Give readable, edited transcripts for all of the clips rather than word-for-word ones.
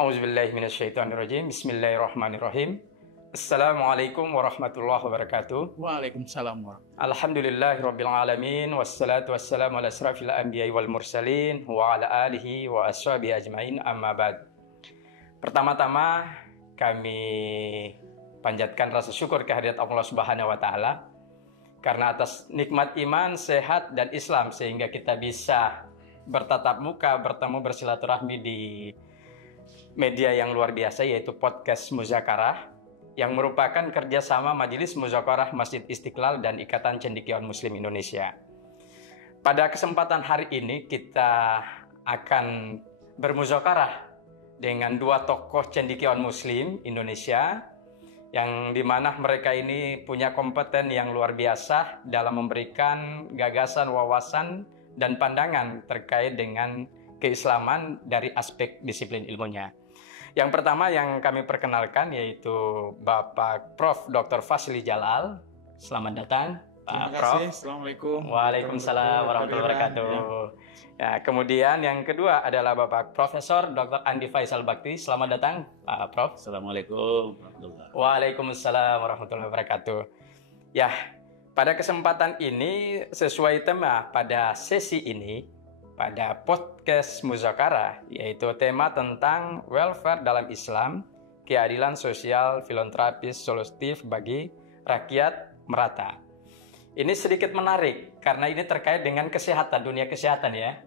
A'udzubillahi minasyaitonirrajim. Bismillahirrahmanirrahim. Assalamualaikum warahmatullahi wabarakatuh. Waalaikumsalam warahmatullahi Alhamdulillahirabbil alamin wassalatu wassalamu ala asrafil anbiya'i wal mursalin wa ala alihi wa ashabihi ajmain, amma ba'd. Pertama-tama kami panjatkan rasa syukur kehadirat Allah Subhanahu wa taala karena atas nikmat iman, sehat dan Islam sehingga kita bisa bertatap muka, bertemu, bersilaturahmi di media yang luar biasa, yaitu podcast Muzakarah yang merupakan kerjasama Majelis Muzakarah Masjid Istiqlal dan Ikatan Cendekiawan Muslim Indonesia. Pada kesempatan hari ini kita akan bermuzakarah dengan dua tokoh cendekiawan Muslim Indonesia yang dimana mereka ini punya kompeten yang luar biasa dalam memberikan gagasan, wawasan, dan pandangan terkait dengan keislaman dari aspek disiplin ilmunya. Yang pertama yang kami perkenalkan yaitu Bapak Prof. Dr. Fazli Jalal. Selamat datang, Pak Prof. Assalamualaikum. Waalaikumsalam warahmatullahi wabarakatuh. Ya, kemudian yang kedua adalah Bapak Profesor Dr. Andi Faisal Bakti. Selamat datang, Pak Prof. Assalamualaikum warahmatullahi wabarakatuh. Waalaikumsalam warahmatullahi wabarakatuh. Ya, pada kesempatan ini sesuai tema pada sesi ini, pada podcast Muzakarah, yaitu tema tentang welfare dalam Islam, keadilan sosial, filantropis, solutif bagi rakyat merata. Ini sedikit menarik karena ini terkait dengan kesehatan, dunia kesehatan ya.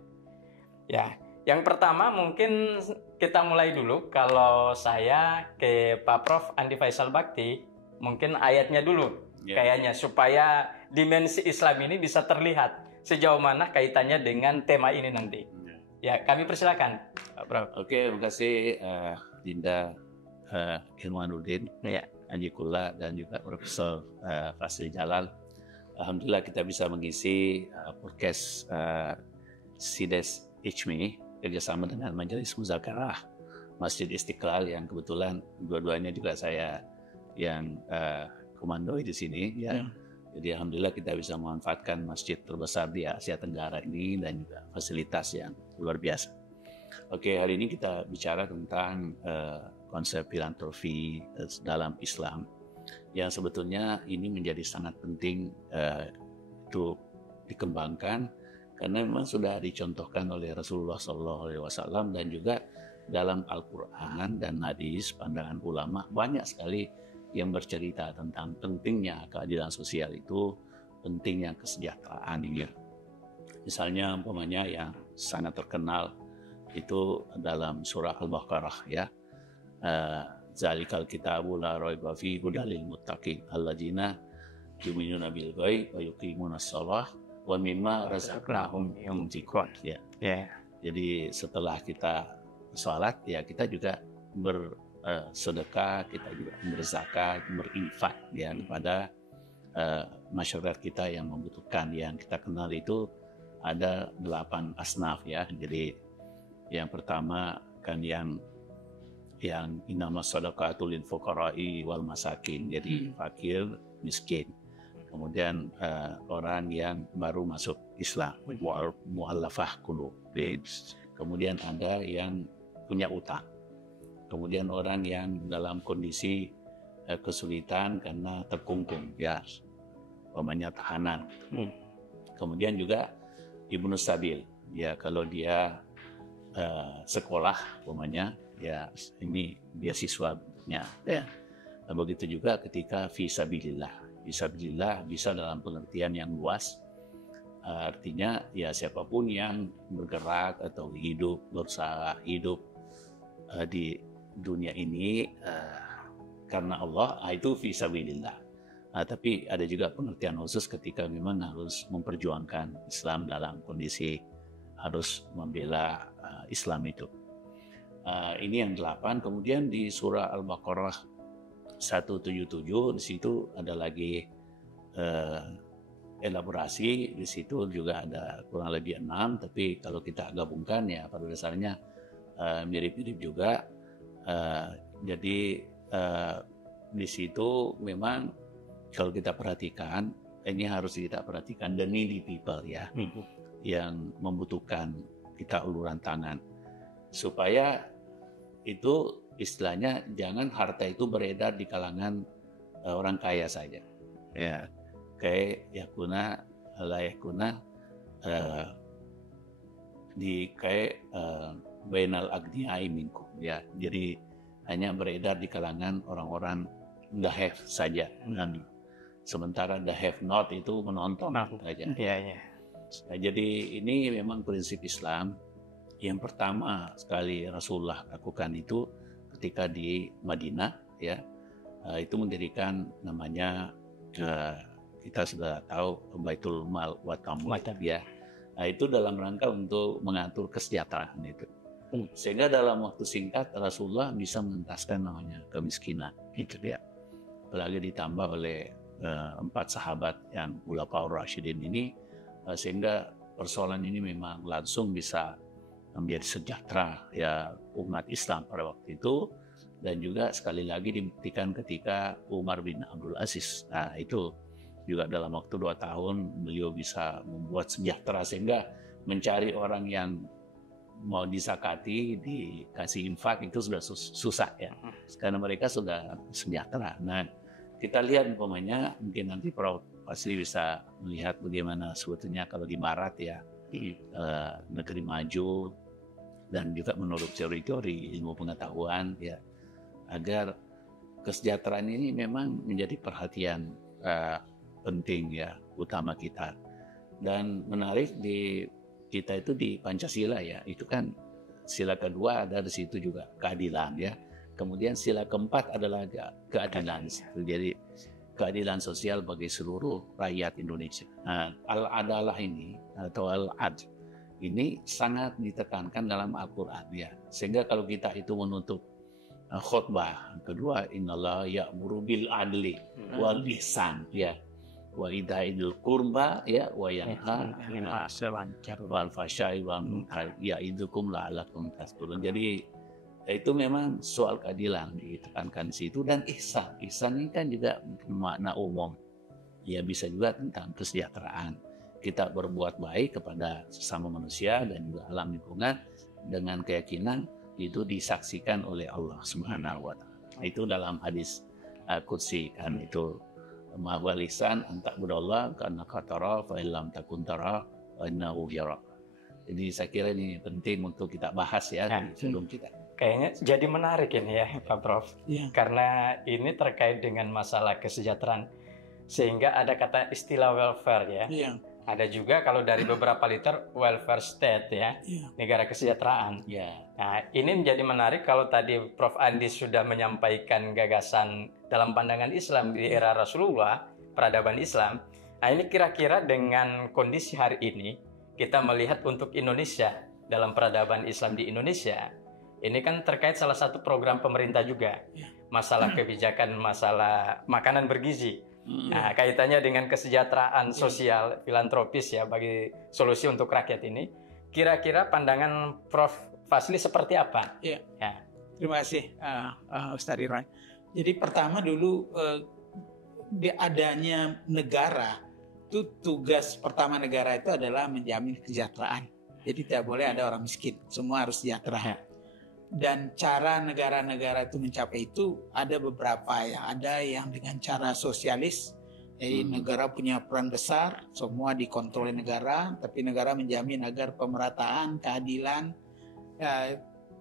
Ya, yang pertama mungkin kita mulai dulu. Kalau saya ke Pak Prof. Andi Faisal Bakti, mungkin ayatnya dulu kayaknya supaya dimensi Islam ini bisa terlihat sejauh mana kaitannya dengan tema ini nanti. Ya, kami persilakan, Pak Prof. Oke, terima kasih Dinda Ilmanuddin, Anjikula, dan juga Profesor Fazli Jalal. Alhamdulillah kita bisa mengisi podcast Sides Ichmi kerjasama dengan Majelis Muzakarah Masjid Istiqlal yang kebetulan dua-duanya juga saya yang komandoi di sini ya. Jadi alhamdulillah kita bisa memanfaatkan masjid terbesar di Asia Tenggara ini dan juga fasilitas yang luar biasa. Oke, hari ini kita bicara tentang konsep filantropi dalam Islam yang sebetulnya ini menjadi sangat penting untuk dikembangkan karena memang sudah dicontohkan oleh Rasulullah SAW dan juga dalam Al-Quran dan hadis pandangan ulama banyak sekali yang bercerita tentang pentingnya keadilan sosial itu, pentingnya kesejahteraan ini. Misalnya umpamanya yang sangat terkenal itu dalam surah Al-Baqarah ya. Zalikal kitabu la raiba fihi hudal lil muttaqin alladzina yu'minuna bil ghaib wa yuqimunas shalah wa mimma razaqnahum yunfiqun ya. Jadi setelah kita sholat ya kita juga sedekah, kita juga berzakat, berinfak ya kepada masyarakat kita yang membutuhkan. Yang kita kenal itu ada 8 asnaf ya. Jadi yang pertama kan yang innamas shadaqatul lil fuqara'i wal masakin. Jadi fakir, miskin. Kemudian orang yang baru masuk Islam, mu'allafah qulub. Kemudian ada yang punya utang. Kemudian orang yang dalam kondisi kesulitan karena terkungkung, ya, umpamanya tahanan. Kemudian juga ibnu sabil, ya kalau dia sekolah, umpamanya, ya ini beasiswa bentuknya. Ya. Dan begitu juga ketika fisabilillah. Fisabilillah bisa dalam pengertian yang luas. Artinya ya siapapun yang bergerak atau hidup, berusaha hidup di dunia ini karena Allah itu fisabilillah. Tapi ada juga pengertian khusus ketika memang harus memperjuangkan Islam dalam kondisi harus membela Islam itu. Ini yang 8. Kemudian di surah Al-Baqarah 177 di situ ada lagi elaborasi. Di situ juga ada kurang lebih 6, tapi kalau kita gabungkan ya pada dasarnya mirip-mirip juga. Jadi di situ memang kalau kita perhatikan ini harus kita perhatikan the needy people ya, yang membutuhkan kita uluran tangan supaya itu istilahnya jangan harta itu beredar di kalangan orang kaya saja. Ya, kayak yakuna layakuna di kayak bainal agniai minkum ya. Jadi hanya beredar di kalangan orang-orang the have saja. Dan sementara the have not itu menonton saja. Iya, iya. Nah, jadi ini memang prinsip Islam yang pertama sekali Rasulullah lakukan itu ketika di Madinah ya, itu mendirikan namanya kita sudah tahu Baitul Mal wa Tamwil ya. Nah, itu dalam rangka untuk mengatur kesejahteraan itu. Sehingga dalam waktu singkat Rasulullah bisa mengentaskan namanya kemiskinan itu dia. Apalagi ditambah oleh 4 sahabat yang Khulafaur Rasyidin ini, sehingga persoalan ini memang langsung bisa menjadi sejahtera ya umat Islam pada waktu itu, dan juga sekali lagi dibuktikan ketika Umar bin Abdul Aziz. Nah, itu juga dalam waktu 2 tahun beliau bisa membuat sejahtera, sehingga mencari orang yang mau disakati, dikasih infak itu sudah susah ya, karena mereka sudah sejahtera. Nah, kita lihat umpamanya, mungkin nanti Prof pasti bisa melihat bagaimana sebetulnya kalau di Barat ya, negeri maju dan juga menurut teori-teori ilmu pengetahuan ya, agar kesejahteraan ini memang menjadi perhatian penting ya, utama kita. Dan menarik di kita itu di Pancasila ya, itu kan sila kedua ada di situ juga keadilan ya. Kemudian sila keempat adalah keadilan. Jadi keadilan sosial bagi seluruh rakyat Indonesia. Nah, al-adalah ini atau al-adl ini sangat ditekankan dalam Al-Quran ya. Sehingga kalau kita itu menutup khutbah kedua, innallaha ya'muru bil adli wal ihsan ya, wa ida'il qurba ya, wa yanha 'anil wal fahsya'i wal munkar ya'idukum la'allakum tashkurun. Jadi itu memang soal keadilan ditekankan di situ, dan ihsan. Ihsan ini kan juga makna umum. Ya, bisa juga tentang kesejahteraan. Kita berbuat baik kepada sesama manusia dan juga alam lingkungan dengan keyakinan itu disaksikan oleh Allah Subhanahu wa taala. Itu dalam hadis qudsi kan, itu mahwal ihsan antak budallah karena katara fa illam takun tara wa innahu yara. Jadi saya kira ini penting untuk kita bahas ya sebelum kita. Kayaknya jadi menarik ini ya Pak Prof. Ya. Karena ini terkait dengan masalah kesejahteraan, sehingga ada kata istilah welfare ya. Ya. Ada juga kalau dari beberapa liter welfare state ya, negara kesejahteraan. Ya. Nah, ini menjadi menarik kalau tadi Prof Andi sudah menyampaikan gagasan dalam pandangan Islam di era Rasulullah, peradaban Islam. Nah, ini kira-kira dengan kondisi hari ini kita melihat untuk Indonesia dalam peradaban Islam di Indonesia. Ini kan terkait salah satu program pemerintah juga, masalah kebijakan, masalah makanan bergizi. Nah, kaitannya dengan kesejahteraan sosial, filantropis ya, bagi solusi untuk rakyat ini. Kira-kira pandangan Prof Fazli seperti apa? Ya. Ya. Terima kasih Ustaz Irwan. Jadi pertama dulu di adanya negara, itu tugas pertama negara itu adalah menjamin kesejahteraan. Jadi tidak boleh ada orang miskin, semua harus sejahtera. Dan cara negara-negara itu mencapai itu ada beberapa ya. Ada yang dengan cara sosialis, jadi negara punya peran besar, semua dikontrol negara, tapi negara menjamin agar pemerataan, keadilan,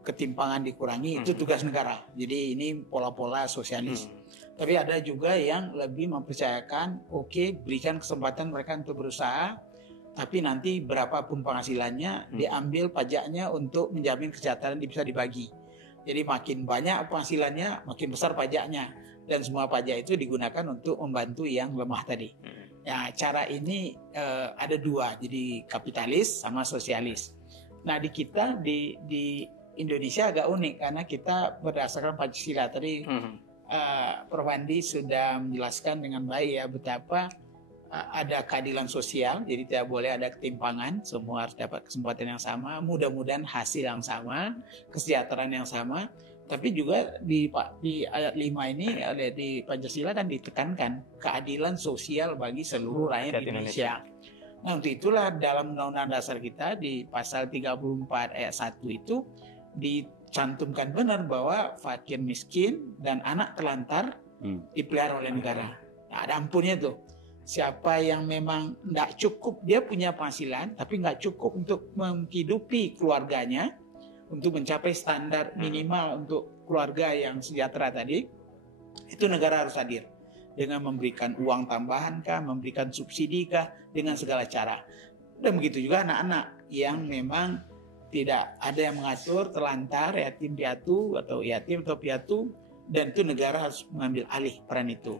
ketimpangan dikurangi, itu tugas negara. Jadi ini pola-pola sosialis. Tapi ada juga yang lebih mempercayakan, oke, berikan kesempatan mereka untuk berusaha, tapi nanti berapapun penghasilannya diambil pajaknya untuk menjamin kesejahteraan bisa dibagi. Jadi makin banyak penghasilannya, makin besar pajaknya, dan semua pajak itu digunakan untuk membantu yang lemah tadi. Ya, cara ini ada dua, jadi kapitalis sama sosialis. Nah, di kita di Indonesia agak unik karena kita berdasarkan Pancasila tadi. Prof Andi sudah menjelaskan dengan baik ya betapa ada keadilan sosial, jadi tidak boleh ada ketimpangan, semua harus dapat kesempatan yang sama, mudah-mudahan hasil yang sama, kesejahteraan yang sama. Tapi juga di ayat 5 ini di Pancasila kan ditekankan keadilan sosial bagi seluruh rakyat Indonesia. Nah, untuk itulah dalam Undang-Undang Dasar kita di pasal 34 ayat 1 itu cantumkan benar bahwa fakir miskin dan anak telantar dipelihara oleh negara. Nah, ada ampunnya tuh. Siapa yang memang tidak cukup, dia punya penghasilan tapi nggak cukup untuk menghidupi keluarganya, untuk mencapai standar minimal untuk keluarga yang sejahtera tadi, itu negara harus hadir dengan memberikan uang tambahan kah, memberikan subsidi kah, dengan segala cara. Dan begitu juga anak-anak yang memang tidak ada yang mengatur, telantar, yatim piatu atau piatu, dan itu negara harus mengambil alih peran itu.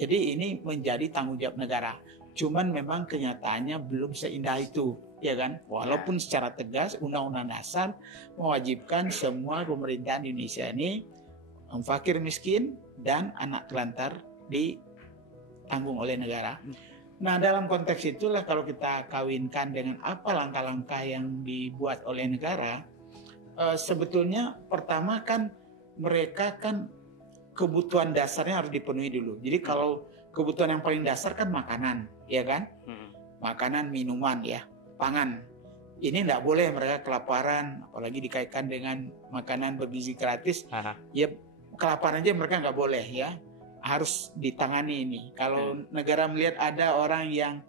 Jadi ini menjadi tanggung jawab negara. Cuman memang kenyataannya belum seindah itu, ya kan? Walaupun secara tegas Undang-Undang Dasar mewajibkan semua pemerintahan Indonesia ini fakir miskin dan anak telantar ditanggung oleh negara. Nah, dalam konteks itulah kalau kita kawinkan dengan apa langkah-langkah yang dibuat oleh negara, sebetulnya pertama kan mereka kan kebutuhan dasarnya harus dipenuhi dulu. Jadi kalau kebutuhan yang paling dasar kan makanan, ya kan? Makanan, minuman, ya, pangan. Ini tidak boleh mereka kelaparan, apalagi dikaitkan dengan makanan bergizi gratis. Ya, kelaparan aja mereka nggak boleh, ya. Harus ditangani ini. Kalau negara melihat ada orang yang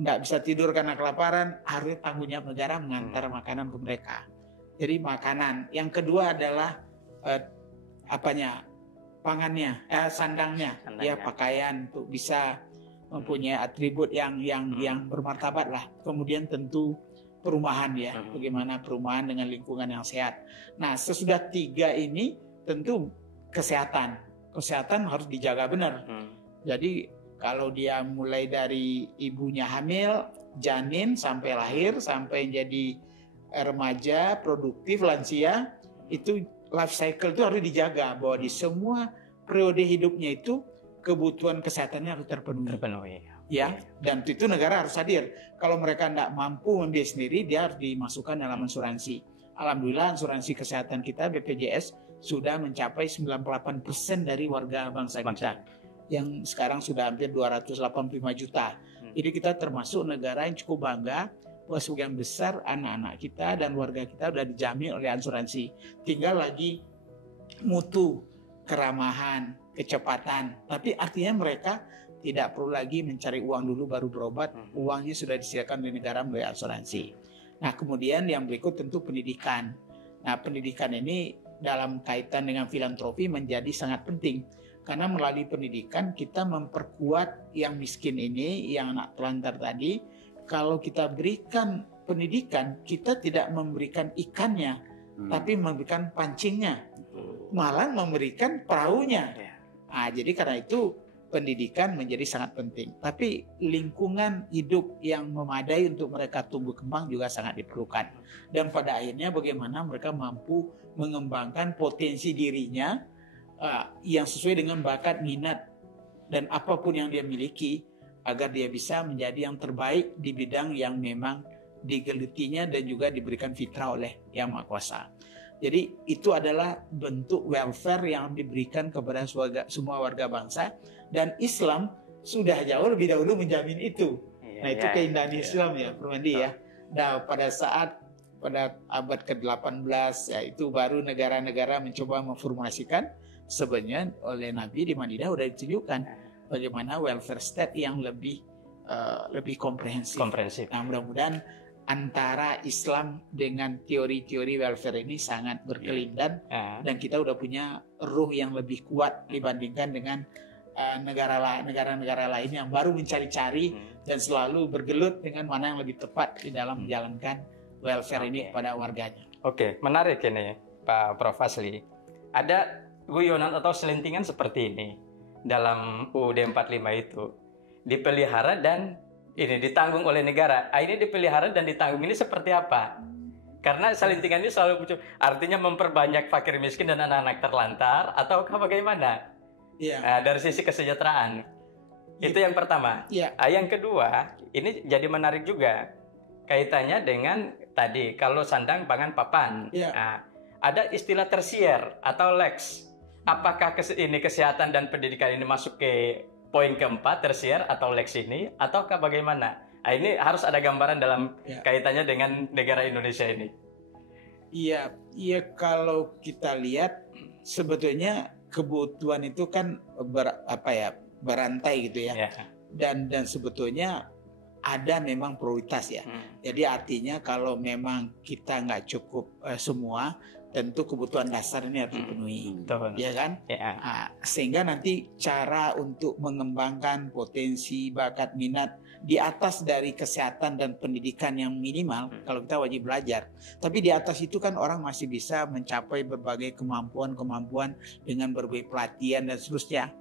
nggak bisa tidur karena kelaparan, harus tanggung jawab negara mengantar makanan ke mereka. Jadi makanan. Yang kedua adalah pangannya, sandangnya, ya, pakaian untuk bisa mempunyai atribut yang bermartabat lah. Kemudian tentu perumahan, ya, bagaimana perumahan dengan lingkungan yang sehat. Nah, sesudah 3 ini tentu kesehatan harus dijaga benar. Jadi kalau dia mulai dari ibunya hamil, janin sampai lahir, sampai jadi remaja, produktif, lansia, itu life cycle itu harus dijaga bahwa di semua periode hidupnya itu kebutuhan kesehatannya harus terpenuhi. Ya, dan itu negara harus hadir. Kalau mereka tidak mampu membiayai sendiri, dia harus dimasukkan dalam asuransi. Alhamdulillah asuransi kesehatan kita BPJS sudah mencapai 98% dari warga bangsa kita, yang sekarang sudah hampir 285 juta. Jadi kita termasuk negara yang cukup bangga bahwa sebagian besar anak-anak kita dan warga kita sudah dijamin oleh asuransi. Tinggal lagi mutu, keramahan, kecepatan. Tapi artinya mereka tidak perlu lagi mencari uang dulu baru berobat. Uangnya sudah disediakan oleh negara melalui asuransi. Nah, kemudian yang berikut tentu pendidikan. Nah, pendidikan ini dalam kaitan dengan filantropi menjadi sangat penting. Karena melalui pendidikan kita memperkuat yang miskin ini, yang anak telantar tadi. Kalau kita berikan pendidikan, kita tidak memberikan ikannya, tapi memberikan pancingnya. Malah memberikan perahunya. Nah, jadi karena itu pendidikan menjadi sangat penting. Tapi lingkungan hidup yang memadai untuk mereka tumbuh kembang juga sangat diperlukan. Dan pada akhirnya bagaimana mereka mampu mengembangkan potensi dirinya yang sesuai dengan bakat, minat, dan apapun yang dia miliki, agar dia bisa menjadi yang terbaik di bidang yang memang digelutinya dan juga diberikan fitrah oleh Yang Maha Kuasa. Jadi itu adalah bentuk welfare yang diberikan kepada semua warga bangsa, dan Islam sudah jauh lebih dahulu menjamin itu. Nah, itu keindahan Islam, ya, Permandi, ya. Nah, pada abad ke-18 ya, itu baru negara-negara mencoba memformulasikan. Sebenarnya oleh Nabi di Madinah sudah ditunjukkan bagaimana welfare state yang lebih komprehensif. Nah, mudah-mudahan antara Islam dengan teori-teori welfare ini sangat berkelindan, dan kita udah punya ruh yang lebih kuat dibandingkan dengan negara-negara lain yang baru mencari-cari dan selalu bergelut dengan mana yang lebih tepat di dalam menjalankan welfare ini kepada warganya. Oke, menarik ini Pak Prof. Fazli. Ada guyonan atau selentingan seperti ini dalam UUD 45 itu, dipelihara dan ini ditanggung oleh negara. Ini dipelihara dan ditanggung ini seperti apa? Karena selentingan ini selalu muncul. Artinya memperbanyak fakir miskin dan anak-anak terlantar, ataukah bagaimana? Dari sisi kesejahteraan. Itu yang pertama. Yang kedua, ini jadi menarik juga. Kaitannya dengan tadi, kalau sandang, pangan, papan. Ada istilah tersier atau lex. Apakah ini kesehatan dan pendidikan ini masuk ke poin keempat, tersier atau lex ini, ataukah bagaimana? Ini harus ada gambaran dalam kaitannya dengan negara Indonesia ini. Iya, iya kalau kita lihat sebetulnya kebutuhan itu kan berantai gitu ya. Ya. Dan sebetulnya ada memang prioritas ya. Jadi artinya kalau memang kita nggak cukup semua, tentu kebutuhan dasar ini harus dipenuhi, Betul. ya kan? Ya. Nah, sehingga nanti cara untuk mengembangkan potensi, bakat, minat di atas dari kesehatan dan pendidikan yang minimal, kalau kita wajib belajar. Tapi di atas itu kan orang masih bisa mencapai berbagai kemampuan dengan berbagai pelatihan dan seterusnya.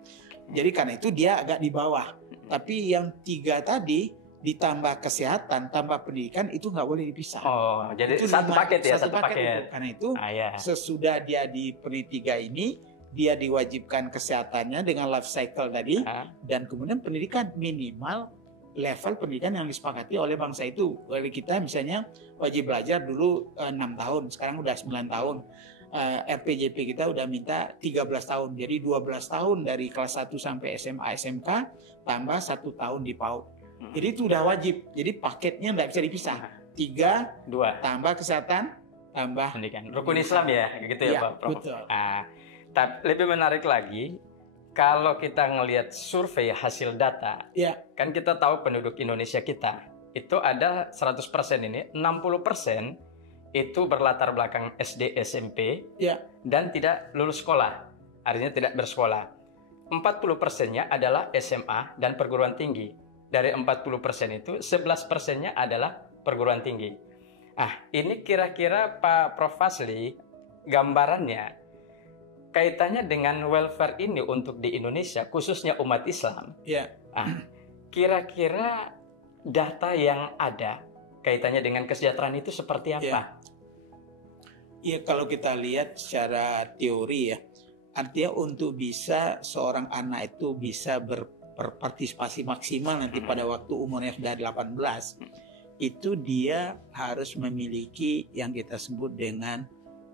Jadi karena itu dia agak di bawah. Tapi yang 3 tadi ditambah kesehatan, tambah pendidikan itu nggak boleh dipisah. Oh, jadi Itu satu paket ya, satu paket. itu. Karena itu Ya. sesudah dia di peri 3 ini, dia diwajibkan kesehatannya dengan life cycle tadi, dan kemudian pendidikan minimal level pendidikan yang disepakati oleh bangsa itu. Oleh kita misalnya wajib belajar dulu 6 tahun, sekarang udah 9 tahun. RPJP kita udah minta 13 tahun. Jadi 12 tahun dari kelas 1 sampai SMA, SMK, tambah 1 tahun di PAUD. Jadi itu udah wajib. Jadi paketnya nggak bisa dipisah. 3, 2, tambah kesehatan, tambah pendidikan. Rukun Islam ya, gitu ya, Iya, Pak Prof. betul. Tapi lebih menarik lagi, kalau kita ngelihat survei hasil data, ya, kan kita tahu penduduk Indonesia kita itu ada 100% ini, 60% itu berlatar belakang SD, SMP, ya, dan tidak lulus sekolah, artinya tidak bersekolah. 40%-nya adalah SMA dan perguruan tinggi. Dari 40% itu 11%-nya adalah perguruan tinggi. Ini kira-kira Pak Prof. Fazli, gambarannya kaitannya dengan welfare ini untuk di Indonesia, khususnya umat Islam. ya. Kira-kira data yang ada kaitannya dengan kesejahteraan itu seperti apa? Iya, kalau kita lihat secara teori ya, artinya untuk bisa seorang anak itu bisa berpartisipasi maksimal nanti pada waktu umurnya sudah 18, itu dia harus memiliki yang kita sebut dengan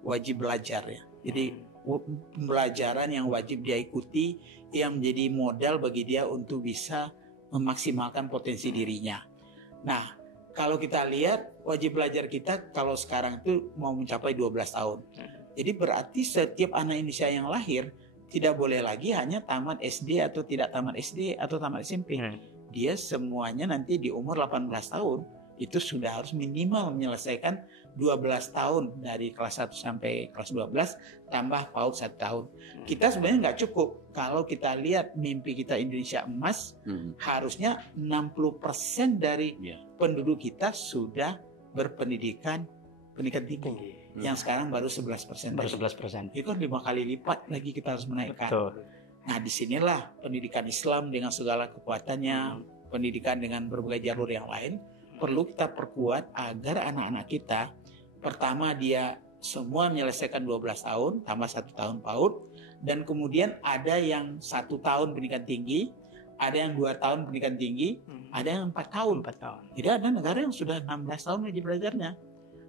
wajib belajar ya. Jadi pembelajaran yang wajib dia ikuti yang menjadi modal bagi dia untuk bisa memaksimalkan potensi dirinya. Nah, kalau kita lihat wajib belajar kita kalau sekarang itu mau mencapai 12 tahun. Jadi berarti setiap anak Indonesia yang lahir tidak boleh lagi hanya tamat SD atau tidak tamat SD atau tamat SMP. Dia semuanya nanti di umur 18 tahun itu sudah harus minimal menyelesaikan 12 tahun dari kelas 1 sampai kelas 12 tambah PAUD 1 tahun. Kita sebenarnya nggak cukup. Kalau kita lihat mimpi kita Indonesia emas, harusnya 60% dari penduduk kita sudah berpendidikan tinggi. Yang sekarang baru 11%. Baru 11%. Itu kan 5 kali lipat lagi kita harus menaikkan. Betul. Nah, disinilah pendidikan Islam dengan segala kekuatannya, pendidikan dengan berbagai jalur yang lain, perlu kita perkuat agar anak-anak kita, pertama dia semua menyelesaikan 12 tahun, tambah 1 tahun PAUD, dan kemudian ada yang 1 tahun pendidikan tinggi, ada yang 2 tahun pendidikan tinggi, ada yang 4 tahun. 4 tahun. Jadi ada negara yang sudah 16 tahun wajib belajarnya.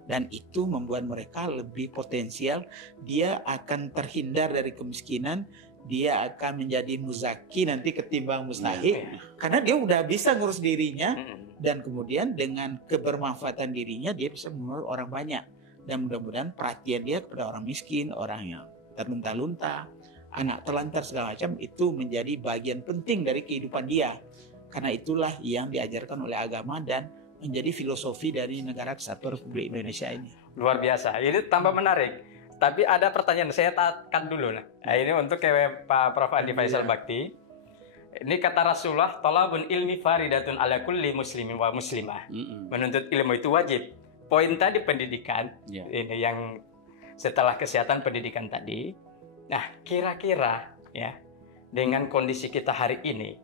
Dan itu membuat mereka lebih potensial, dia akan terhindar dari kemiskinan, dia akan menjadi muzaki nanti ketimbang mustahik, karena dia udah bisa ngurus dirinya, dan kemudian dengan kebermanfaatan dirinya dia bisa mengurus orang banyak, dan mudah-mudahan perhatian dia kepada orang miskin, orang yang terlunta-lunta, anak terlantar segala macam itu menjadi bagian penting dari kehidupan dia, karena itulah yang diajarkan oleh agama dan menjadi filosofi dari negara kesatuan Republik Indonesia ini. Luar biasa, ini tambah menarik. Tapi ada pertanyaan, saya takan dulu. Nah, ini untuk Pak Prof. Andi Faisal Bakti. Ini kata Rasulullah, talabun ilmi faridatun ala kulli muslimin wa muslimah. Menuntut ilmu itu wajib. Poin tadi pendidikan, ini yang setelah kesehatan pendidikan tadi. Nah, kira-kira ya dengan kondisi kita hari ini,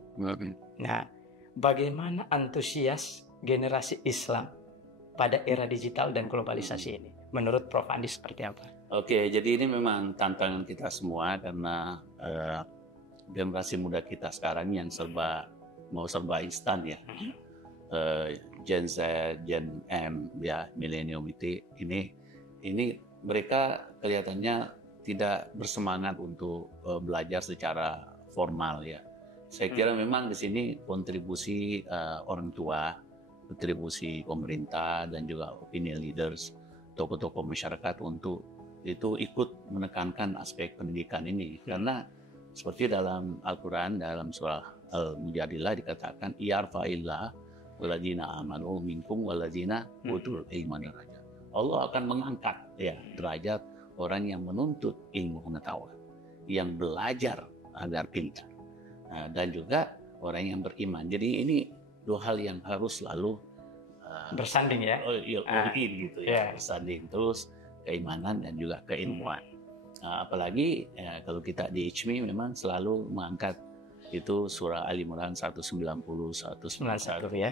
nah, bagaimana antusias generasi Islam pada era digital dan globalisasi ini? Menurut Prof. Andi seperti apa? Oke, jadi ini memang tantangan kita semua karena generasi muda kita sekarang yang mau serba instan ya. Gen Z, Gen M, ya milenium ini mereka kelihatannya tidak bersemangat untuk belajar secara formal ya. Saya kira memang di sini kontribusi orang tua, kontribusi pemerintah dan juga opinion leaders tokoh-tokoh masyarakat untuk itu ikut menekankan aspek pendidikan ini. Karena seperti dalam Al-Quran, dalam surah Al-Mujadilah dikatakan, "Yarfa'illah waladina amanu minkum waladina utul ilma darajat." Allah akan mengangkat ya derajat orang yang menuntut ilmu pengetahuan, yang belajar agar pintar, dan juga orang yang beriman. Jadi ini dua hal yang harus selalu bersanding ya. Gitu ya, bersanding terus, keimanan dan juga keilmuan. Apalagi kalau kita di ICMI memang selalu mengangkat itu surah Ali Imran 190 191 ya.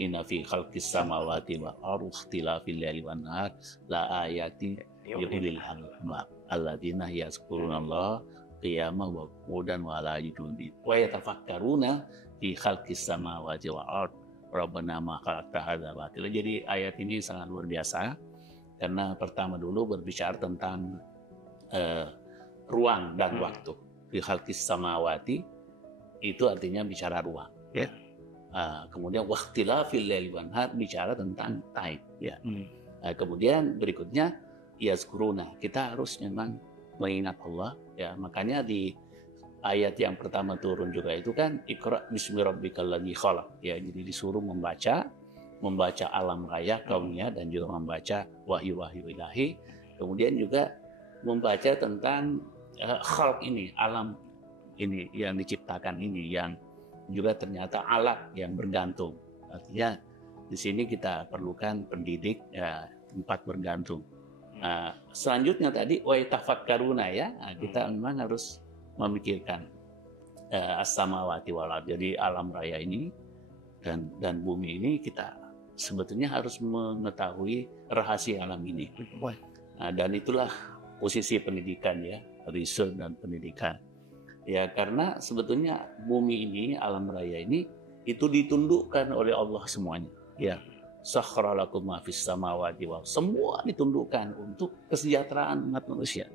Inna fi khalqis samawati wal ardi ikhtilafil laili wan nahar la ayatin liulil albab alladzina yazkurunallaha qiyaman wa qu'udan wa ala junubihim wa yatafakkaruna fi khalqis samawati wal ardi rabbana ma khalaqta hadza batila. Jadi ayat ini sangat luar biasa karena pertama dulu berbicara tentang ruang dan waktu. Fi khalqis samawati itu artinya bicara ruang, ya. Kemudian waqtilafil laili wan nahar bicara tentang time, ya. Kemudian berikutnya yazkuruna, kita harus memang mengingat Allah, ya. Makanya di ayat yang pertama turun juga itu kan Iqra bismi rabbikal ladzi khalaq, ya. Jadi disuruh membaca alam raya kaumnya dan juga membaca wahyu-wahyu ilahi. Kemudian juga membaca tentang khalq ini, alam ini yang diciptakan ini, yang juga ternyata alat yang bergantung. Artinya di sini kita perlukan pendidik, ya, tempat bergantung. Selanjutnya tadi wa tafakkaruna, ya, kita memang harus memikirkan as-samawati wal ardh. Jadi alam raya ini dan bumi ini kita sebetulnya harus mengetahui rahasia alam ini. Dan itulah posisi pendidikan, ya, riset dan pendidikan. Ya, karena sebetulnya bumi ini, alam raya ini itu ditundukkan oleh Allah semuanya, ya. Sakhkhara lakum ma fis samawati wal, semua ditundukkan untuk kesejahteraan umat manusia.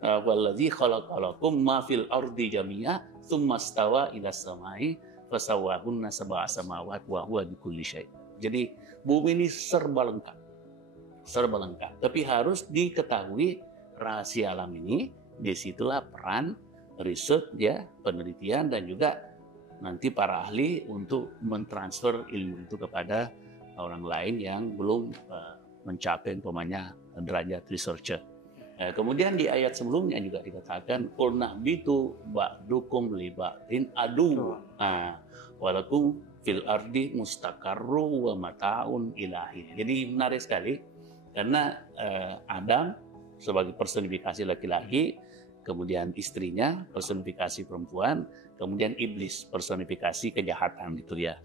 Wallazi khalaqalakum ma fil ardi jami'a tsumma stawa ila samai fasawwahunna sab'a samawat wa huwa bikulli syai'. Jadi bumi ini serba lengkap. Tapi harus diketahui rahasia alam ini. Disitulah peran riset, ya, penelitian, dan juga nanti para ahli untuk mentransfer ilmu itu kepada orang lain yang belum mencapai umpamanya derajat researcher. Kemudian di ayat sebelumnya juga dikatakan qulna bitu ba'dukum li ba'din adu. Walakum fil ardi mustaqarru wa mata'un ilahi. Jadi menarik sekali karena Adam sebagai personifikasi laki-laki, kemudian istrinya personifikasi perempuan, kemudian iblis personifikasi kejahatan itu, ya,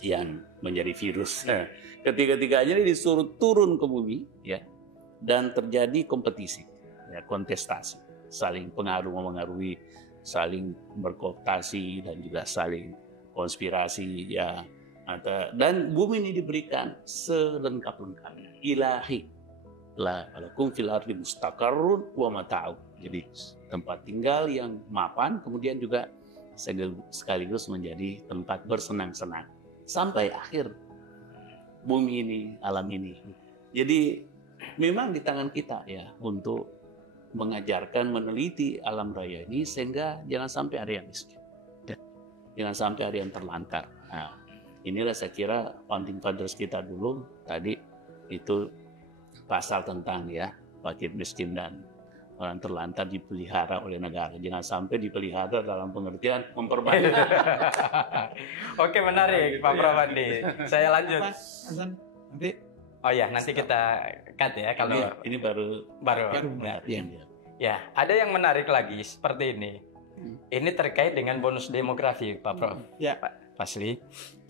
yang menjadi virus. Ketiga-tiganya ini disuruh turun ke bumi, ya, dan terjadi kompetisi, ya, kontestasi, saling mengaruhi, saling berkooptasi dan juga saling konspirasi, ya. Dan bumi ini diberikan selengkap-lengkapnya, ilahi. La alakum fil ardi mustaqarrun wa mata'un. Jadi tempat tinggal yang mapan, kemudian juga sekaligus menjadi tempat bersenang-senang sampai akhir bumi ini, alam ini. Jadi memang di tangan kita, ya, untuk mengajarkan, meneliti alam raya ini sehingga jangan sampai ada yang miskin, jangan sampai ada yang terlantar. Nah, inilah saya kira founding fathers kita dulu tadi itu pasal tentang, ya, fakir miskin dan orang terlantar dipelihara oleh negara. Jangan sampai dipelihara dalam pengertian memperbanyak. Oke, menarik, Pak Pramadi. Saya lanjut. Nanti. Oh ya, nanti kita cut, ya, kalau ini baru. Ya, ada yang menarik lagi seperti ini. Ini terkait dengan bonus demografi, Pak Prof. Ya, Pak Fasli.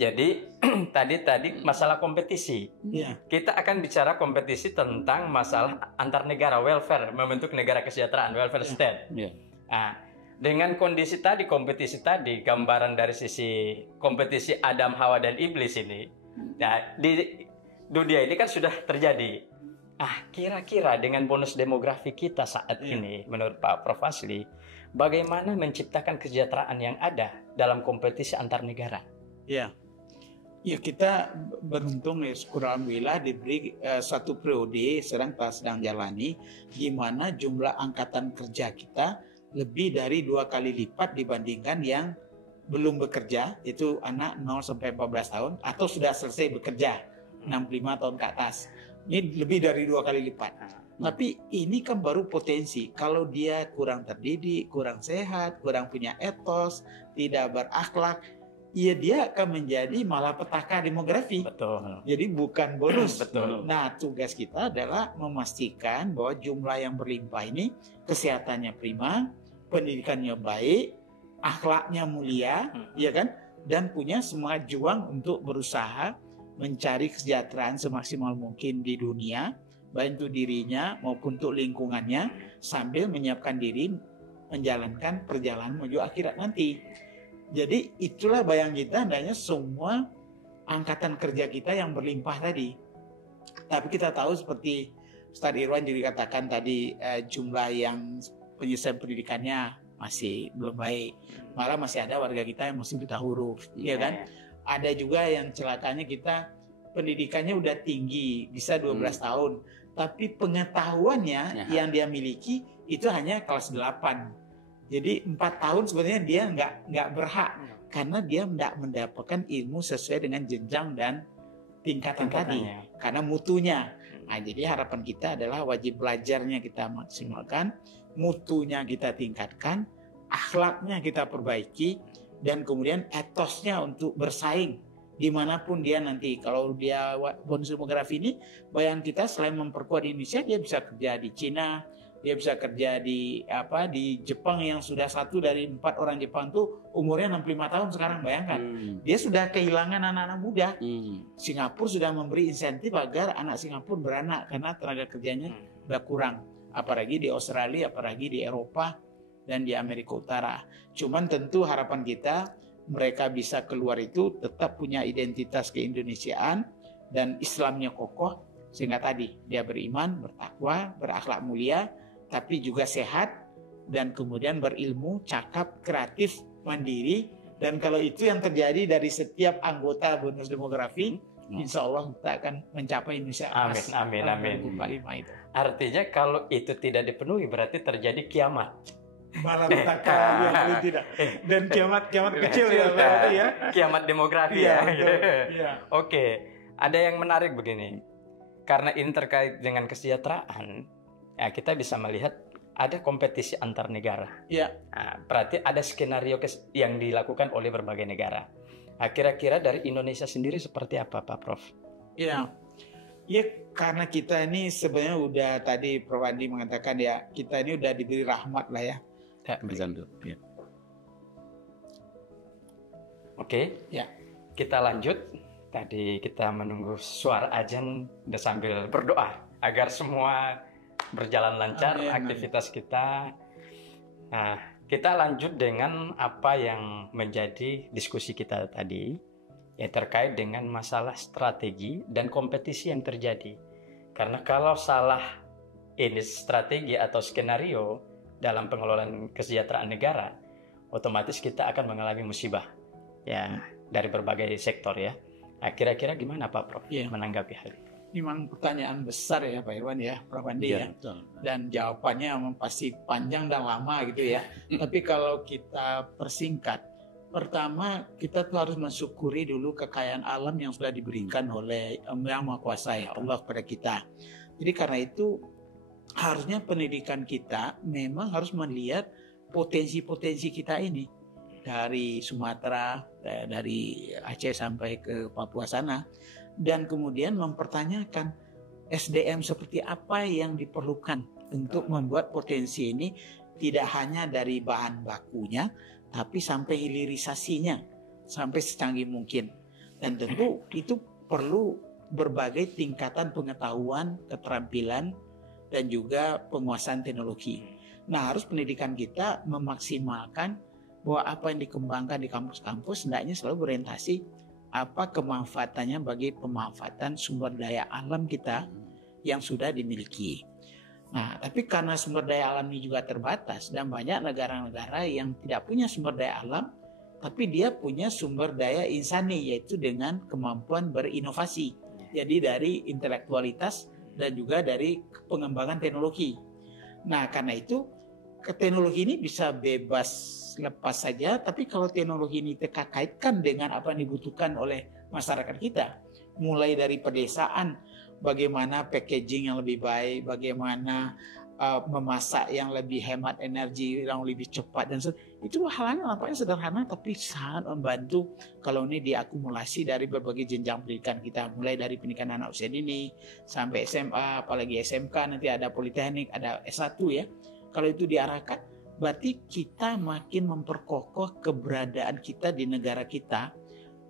Jadi tadi masalah kompetisi. Ya. Kita akan bicara kompetisi tentang masalah antar negara, welfare, membentuk negara kesejahteraan, welfare state. Ya. Nah, dengan kondisi tadi, kompetisi tadi, gambaran dari sisi kompetisi Adam, Hawa, dan Iblis ini, nah, di dunia ini kan sudah terjadi. Kira-kira dengan bonus demografi kita saat ini, menurut Pak Prof Fasli, bagaimana menciptakan kesejahteraan yang ada dalam kompetisi antar negara? Ya, Ya kita beruntung ya, syukur alhamdulillah diberi satu periode sedang jalani di mana jumlah angkatan kerja kita lebih dari 2 kali lipat dibandingkan yang belum bekerja, itu anak 0 sampai 14 tahun atau sudah selesai bekerja 65 tahun ke atas. Ini lebih dari 2 kali lipat. Tapi ini kan baru potensi. Kalau dia kurang terdidik, kurang sehat, kurang punya etos, tidak berakhlak, ya dia akan menjadi malah petaka demografi. Betul. Jadi bukan bonus. Betul. Nah, tugas kita adalah memastikan bahwa jumlah yang berlimpah ini kesehatannya prima, pendidikannya baik, akhlaknya mulia, ya kan? Dan punya semangat juang untuk berusaha mencari kesejahteraan semaksimal mungkin di dunia, baik untuk dirinya maupun untuk lingkungannya, sambil menyiapkan diri menjalankan perjalanan menuju akhirat nanti. Jadi itulah bayang kita, hendaknya semua angkatan kerja kita yang berlimpah tadi. Tapi kita tahu seperti Ustadz Irwan juga katakan tadi, jumlah yang penyelesaian pendidikannya masih belum baik. Malah masih ada warga kita yang masih buta huruf, ya kan? Ada juga yang celakanya kita pendidikannya udah tinggi, bisa 12 tahun. Tapi pengetahuannya yang dia miliki itu hanya kelas 8. Jadi 4 tahun sebenarnya dia nggak berhak karena dia tidak mendapatkan ilmu sesuai dengan jenjang dan tingkatan tadi, karena mutunya. Nah, jadi harapan kita adalah wajib belajarnya kita maksimalkan, mutunya kita tingkatkan, akhlaknya kita perbaiki, dan kemudian etosnya untuk bersaing dimanapun dia nanti. Kalau dia bonus demografi ini, bayang kita selain memperkuat di Indonesia, dia bisa kerja di Cina, dia bisa kerja di Jepang yang sudah 1 dari 4 orang Jepang tuh umurnya 65 tahun sekarang, bayangkan. Dia sudah kehilangan anak-anak muda. Singapura sudah memberi insentif agar anak Singapura beranak karena tenaga kerjanya udah kurang. Apalagi di Australia, apalagi di Eropa dan di Amerika Utara. Cuman tentu harapan kita mereka bisa keluar itu tetap punya identitas keindonesiaan dan Islamnya kokoh, sehingga tadi dia beriman, bertakwa, berakhlak mulia, tapi juga sehat, dan kemudian berilmu, cakap, kreatif, mandiri. Dan kalau itu yang terjadi dari setiap anggota bonus demografi, insya Allah kita akan mencapai Indonesia. Amin. Itu. Artinya kalau itu tidak dipenuhi berarti terjadi kiamat. Malah petaka yang paling tidak. Dan kiamat kecil ya. Kiamat demografi ya. Oke, ada yang menarik begini. Karena ini terkait dengan kesejahteraan, ya kita bisa melihat ada kompetisi antar negara. Ya. Nah, berarti ada skenario yang dilakukan oleh berbagai negara. Nah, kira-kira dari Indonesia sendiri seperti apa, Pak Prof? Ya, karena kita ini sebenarnya udah tadi Prof Andi mengatakan ya, kita ini udah diberi rahmat lah ya. Ya. Oke. Ya. Kita lanjut. Tadi kita menunggu suara azan dan sambil berdoa agar semua berjalan lancar aktivitas kita. Nah, kita lanjut dengan apa yang menjadi diskusi kita tadi, ya terkait dengan masalah strategi dan kompetisi yang terjadi. Karena kalau salah ini strategi atau skenario dalam pengelolaan kesejahteraan negara, otomatis kita akan mengalami musibah ya dari berbagai sektor ya. Nah, kira-kira gimana Pak Prof menanggapi hal ini? Ini memang pertanyaan besar ya Pak Irwan ya, Prof Andi ya. Dan jawabannya memang pasti panjang dan lama gitu ya. Tapi kalau kita persingkat, pertama kita tuh harus mensyukuri dulu kekayaan alam yang sudah diberikan oleh Yang Maha Kuasa ya Allah kepada kita. Jadi karena itu harusnya pendidikan kita memang harus melihat potensi-potensi kita ini. Dari Sumatera, dari Aceh sampai ke Papua sana. Dan kemudian mempertanyakan SDM seperti apa yang diperlukan untuk membuat potensi ini tidak hanya dari bahan bakunya, tapi sampai hilirisasinya, sampai secanggih mungkin. Dan tentu itu perlu berbagai tingkatan pengetahuan, keterampilan, dan juga penguasaan teknologi. Nah, harus pendidikan kita memaksimalkan bahwa apa yang dikembangkan di kampus-kampus hendaknya selalu berorientasi apa kemanfaatannya bagi pemanfaatan sumber daya alam kita yang sudah dimiliki. Nah, tapi karena sumber daya alam ini juga terbatas dan banyak negara-negara yang tidak punya sumber daya alam tapi dia punya sumber daya insani, yaitu dengan kemampuan berinovasi. Jadi dari intelektualitas dan juga dari pengembangan teknologi. Nah, karena itu teknologi ini bisa bebas lepas saja, tapi kalau teknologi ini kita kaitkan dengan apa yang dibutuhkan oleh masyarakat kita, mulai dari pedesaan, bagaimana packaging yang lebih baik, bagaimana memasak yang lebih hemat energi, yang lebih cepat, dan itu hal-hal yang nampaknya sederhana tapi sangat membantu kalau ini diakumulasi dari berbagai jenjang pendidikan kita, mulai dari pendidikan anak usia dini sampai SMA, apalagi SMK, nanti ada politeknik, ada S1 ya. Kalau itu diarahkan, berarti kita makin memperkokoh keberadaan kita di negara kita,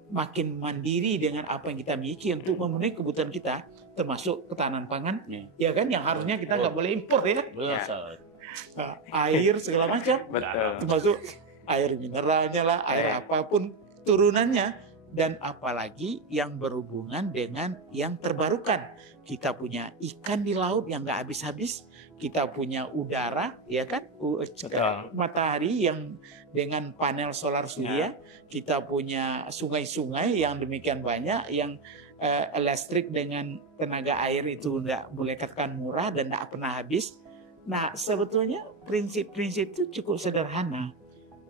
makin mandiri dengan apa yang kita miliki untuk memenuhi kebutuhan kita, termasuk ketahanan pangan, ya kan, yang harusnya kita nggak boleh impor ya. Air segala macam, termasuk air mineralnya lah, air apapun turunannya, dan apalagi yang berhubungan dengan yang terbarukan. Kita punya ikan di laut yang nggak habis-habis, kita punya udara, ya kan, matahari yang dengan panel solar surya, kita punya sungai-sungai yang demikian banyak, yang listrik dengan tenaga air itu nggak boleh katakan murah dan nggak pernah habis. Nah, sebetulnya prinsip-prinsip itu cukup sederhana,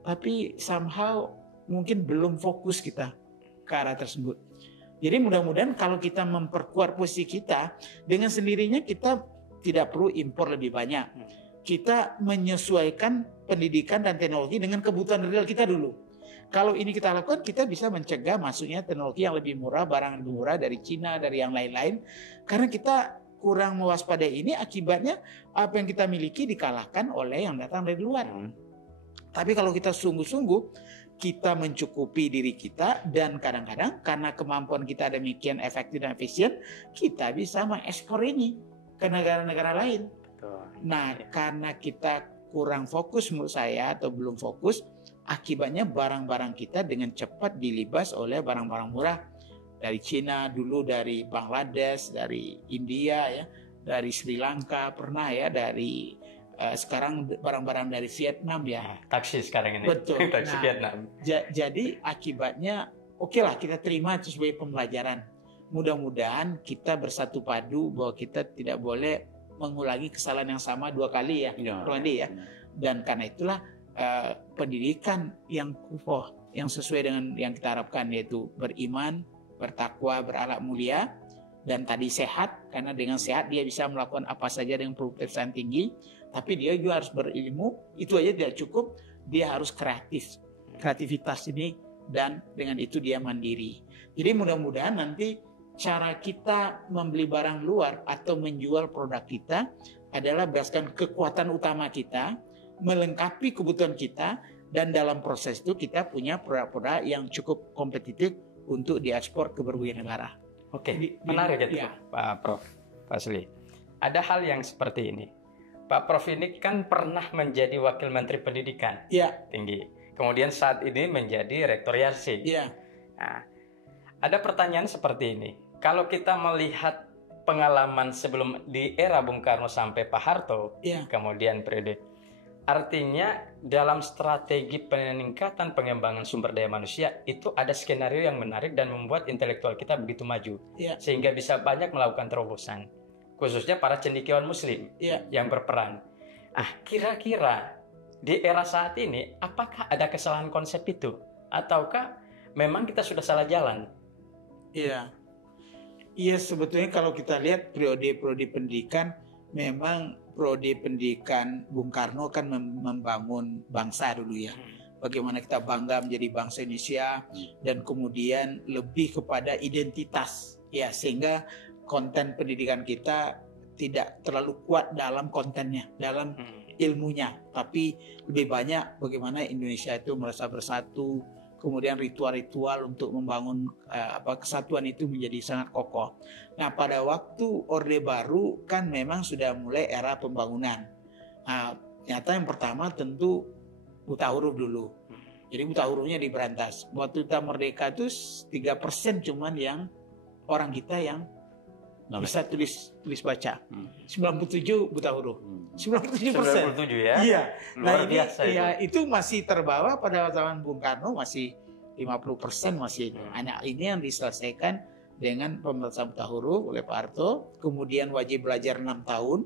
tapi somehow mungkin belum fokus kita ke arah tersebut. Jadi mudah-mudahan kalau kita memperkuat posisi kita, dengan sendirinya kita tidak perlu impor lebih banyak. Kita menyesuaikan pendidikan dan teknologi dengan kebutuhan real kita dulu. Kalau ini kita lakukan, kita bisa mencegah masuknya teknologi yang lebih murah, barang lebih murah dari Cina, dari yang lain-lain. Karena kita kurang mewaspadai ini, akibatnya apa yang kita miliki dikalahkan oleh yang datang dari luar. Tapi kalau kita sungguh-sungguh, kita mencukupi diri kita, dan kadang-kadang karena kemampuan kita demikian efektif dan efisien, kita bisa mengekspor ini ke negara-negara lain. Nah, karena kita kurang fokus menurut saya, atau belum fokus, akibatnya barang-barang kita dengan cepat dilibas oleh barang-barang murah dari Cina, dulu dari Bangladesh, dari India ya, dari Sri Lanka pernah ya, dari sekarang barang-barang dari Vietnam ya. Taksi sekarang ini. Betul. Taksi Vietnam. Jadi akibatnya oke lah, kita terima itu sebagai pembelajaran. Mudah-mudahan kita bersatu padu bahwa kita tidak boleh mengulangi kesalahan yang sama dua kali ya, ya. Dan karena itulah pendidikan yang kufuh, yang sesuai dengan yang kita harapkan, yaitu beriman, bertakwa, berakhlak mulia, dan tadi sehat, karena dengan sehat dia bisa melakukan apa saja dengan produktivitas tinggi. Tapi dia juga harus berilmu, itu aja tidak cukup, dia harus kreatif. Kreativitas ini, dan dengan itu dia mandiri. Jadi mudah-mudahan nanti cara kita membeli barang luar atau menjual produk kita adalah berdasarkan kekuatan utama kita, melengkapi kebutuhan kita, dan dalam proses itu kita punya produk-produk yang cukup kompetitif untuk diekspor ke berbagai negara. Oke, menarik gitu ya. Pak Prof. Fazli. Ada hal yang seperti ini. Pak Prof ini kan pernah menjadi Wakil Menteri Pendidikan tinggi. Kemudian saat ini menjadi Rektor Yarsi. Nah, ada pertanyaan seperti ini. Kalau kita melihat pengalaman sebelum di era Bung Karno sampai Pak Harto, kemudian periode, artinya dalam strategi peningkatan pengembangan sumber daya manusia itu ada skenario yang menarik dan membuat intelektual kita begitu maju, sehingga bisa banyak melakukan terobosan, khususnya para cendekiawan Muslim yang berperan. Kira-kira di era saat ini, apakah ada kesalahan konsep itu, ataukah memang kita sudah salah jalan? Iya, sebetulnya kalau kita lihat periode pendidikan, memang periode pendidikan Bung Karno kan membangun bangsa dulu ya. Bagaimana kita bangga menjadi bangsa Indonesia, dan kemudian lebih kepada identitas ya, sehingga konten pendidikan kita tidak terlalu kuat dalam kontennya, dalam ilmunya, tapi lebih banyak bagaimana Indonesia itu merasa bersatu, kemudian ritual-ritual untuk membangun kesatuan itu menjadi sangat kokoh. Nah, pada waktu Orde Baru kan memang sudah mulai era pembangunan. Ternyata yang pertama tentu buta huruf dulu. Jadi buta hurufnya diberantas. Waktu kita merdeka itu 3% cuman yang orang kita yang bisa tulis baca. 97 buta huruf. 97%. 97 ya. Iya. Luar Nah ini biasa itu. ya, itu masih terbawa pada zaman Bung Karno, masih 50% masih itu. Hmm. Hanya ini yang diselesaikan dengan pemerintahan buta huruf oleh Pak Harto. Kemudian wajib belajar 6 tahun.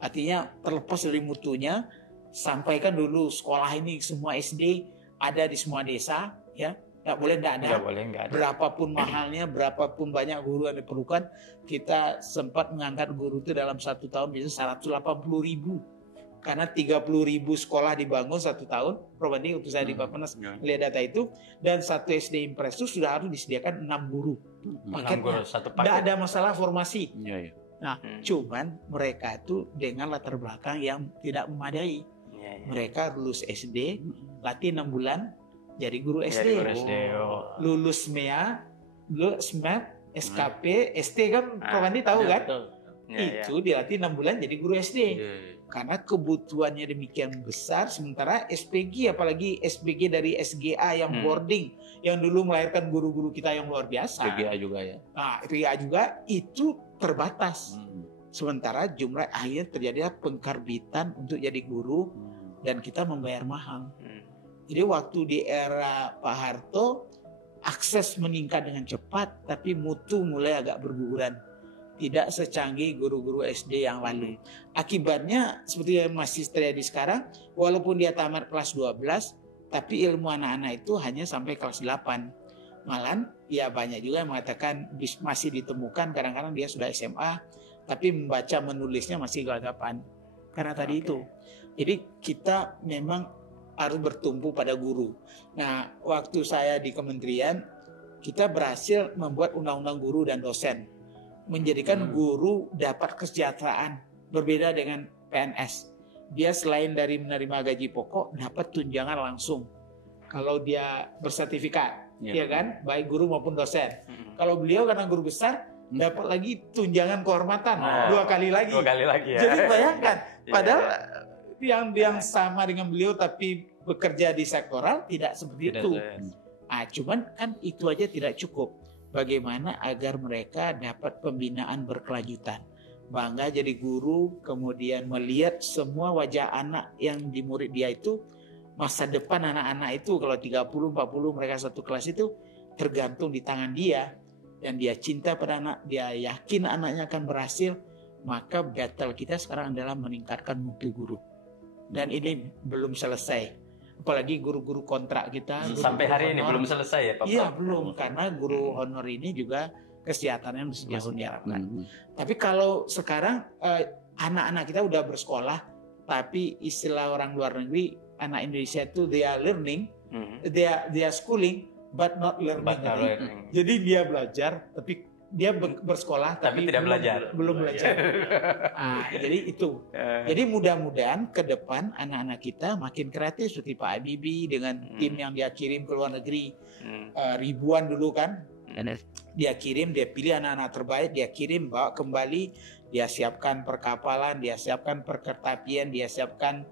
Artinya terlepas dari mutunya, sampaikan dulu sekolah ini semua SD ada di semua desa, ya. Nggak boleh nggak ada. Nggak boleh, nggak ada. Berapapun mahalnya, berapapun banyak guru yang diperlukan, kita sempat mengangkat guru itu dalam 1 tahun bisa 180.000. Karena 30.000 sekolah dibangun 1 tahun. Prof. Andi waktu saya di Bappenas melihat data itu, dan 1 SD Impres itu sudah harus disediakan 6 guru. 6 guru, satu Nggak paket. ada masalah formasi. Iya. Nah, cuman mereka itu dengan latar belakang yang tidak memadai. Iya, iya. Mereka lulus SD, latih 6 bulan, jadi guru Jadi SD. guru SD. Oh. Lulus MEA, lulus SMAP, SKP, ST kan Prof. Andi tahu kan? Betul. Iya, iya. Itu dilatih 6 bulan jadi guru SD. Iya. Karena kebutuhannya demikian besar, sementara SPG, apalagi SPG dari SGA yang boarding, yang dulu melahirkan guru-guru kita yang luar biasa. PGA juga ya. Nah, RIA juga itu terbatas. Hmm. Sementara jumlah akhirnya terjadi pengkarbitan untuk jadi guru Hmm. dan kita membayar mahal. Hmm. Jadi waktu di era Pak Harto, akses meningkat dengan cepat, tapi mutu mulai agak berguguran. Tidak secanggih guru-guru SD yang lalu. Akibatnya seperti yang masih terjadi sekarang, walaupun dia tamat kelas 12, tapi ilmu anak-anak itu hanya sampai kelas 8. Malah ya banyak juga yang mengatakan masih ditemukan kadang-kadang dia sudah SMA, tapi membaca menulisnya masih gagapan. Karena tadi itu. Jadi kita memang harus bertumpu pada guru. Nah, waktu saya di kementerian, kita berhasil membuat undang-undang guru dan dosen. Menjadikan guru dapat kesejahteraan. Berbeda dengan PNS. Dia selain dari menerima gaji pokok, dapat tunjangan langsung. Kalau dia bersertifikat, ya kan? Baik guru maupun dosen. Kalau beliau karena guru besar, dapat lagi tunjangan kehormatan. 2 kali lagi. 2 kali lagi ya. Jadi bayangkan, padahal yang sama dengan beliau tapi bekerja di sektoral tidak seperti Tidak, itu. saya- Cuman kan itu aja tidak cukup. Bagaimana agar mereka dapat pembinaan berkelanjutan. Bangga jadi guru, kemudian melihat semua wajah anak yang di murid dia itu, masa depan anak-anak itu kalau 30-40 mereka satu kelas itu tergantung di tangan dia. Dan dia cinta pada anak, dia yakin anaknya akan berhasil, maka battle kita sekarang adalah meningkatkan mutu guru. Dan ini belum selesai. Apalagi guru-guru kontrak kita. Sampai hari ini belum selesai ya Pak? Iya belum, karena guru honor ini juga kesehatannya masih jauh diharapkan. Tapi kalau sekarang anak-anak kita udah bersekolah, tapi istilah orang luar negeri, anak Indonesia itu they are learning, they are schooling, but not learning. Jadi dia belajar, tapi dia bersekolah, Tapi tidak belajar. Belum belajar. Jadi itu. Jadi mudah-mudahan ke depan anak-anak kita makin kreatif seperti Pak Habibie dengan tim yang dia kirim ke luar negeri ribuan dulu kan. Dia kirim, dia pilih anak-anak terbaik, dia kirim bawa kembali, dia siapkan perkapalan, dia siapkan perkeretapian, dia siapkan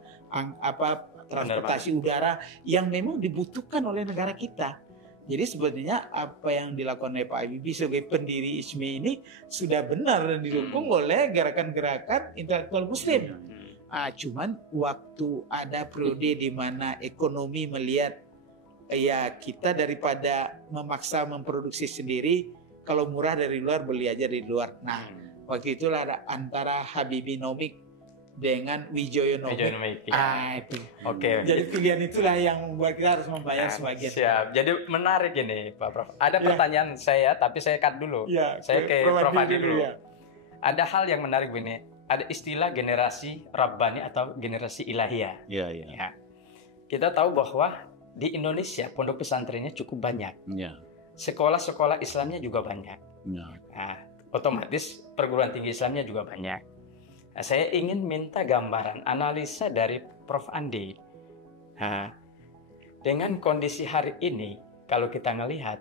transportasi udara yang memang dibutuhkan oleh negara kita. Jadi sebenarnya apa yang dilakukan oleh Pak Habibie sebagai pendiri ISMI ini sudah benar dan didukung oleh gerakan-gerakan intelektual Muslim. Cuman waktu ada periode di mana ekonomi melihat ya kita daripada memaksa memproduksi sendiri, kalau murah dari luar beli aja dari luar. Nah, waktu itulah ada antara Habibienomics dengan Wijoyonomics. Itu. Oke. Jadi pilihan itulah yang membuat kita harus membayar sebagian. Siap. Jadi menarik ini Pak Prof. Ada pertanyaan saya, tapi saya cut dulu. Saya ke Prof Adi dulu. Ada hal yang menarik ini. Ada istilah generasi Rabbani atau generasi ilahiyah. Iya. Kita tahu bahwa di Indonesia pondok pesantrennya cukup banyak. Iya. Sekolah-sekolah Islamnya juga banyak. Iya. Nah, otomatis perguruan tinggi Islamnya juga banyak. Nah, saya ingin minta gambaran analisa dari Prof Andi. Nah, dengan kondisi hari ini, kalau kita melihat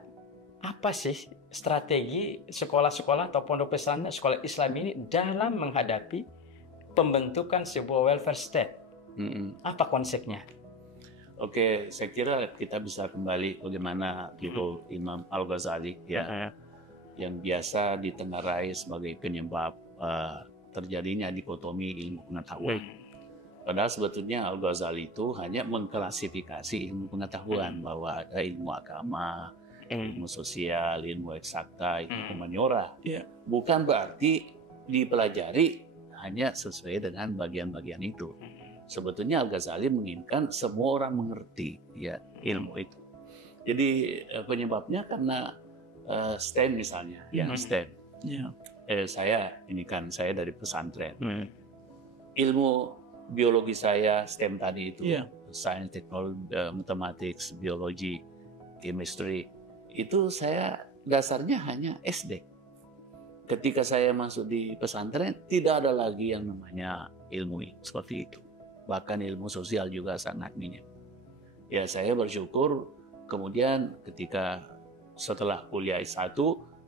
apa sih strategi sekolah-sekolah atau pondok pesantren sekolah Islam ini dalam menghadapi pembentukan sebuah welfare state? Apa konsepnya? Oke, saya kira kita bisa kembali bagaimana gitu Imam Al-Ghazali ya, yang biasa ditengarai sebagai penyebab terjadinya dikotomi ilmu pengetahuan. Padahal sebetulnya Al-Ghazali itu hanya mengklasifikasi ilmu pengetahuan bahwa ada ilmu agama, ilmu sosial, ilmu eksakta, ilmu humaniora. Bukan berarti dipelajari hanya sesuai dengan bagian-bagian itu. Sebetulnya Al-Ghazali menginginkan semua orang mengerti ya ilmu itu. Jadi penyebabnya karena STEM misalnya, ya STEM. Saya dari pesantren. Ilmu biologi saya STEM tadi itu, Science, Technology, Mathematics, Biologi, Chemistry, itu saya dasarnya hanya SD. Ketika saya masuk di pesantren, tidak ada lagi yang namanya ilmu seperti itu. Bahkan ilmu sosial juga sangat minim. Ya saya bersyukur kemudian ketika setelah kuliah S1,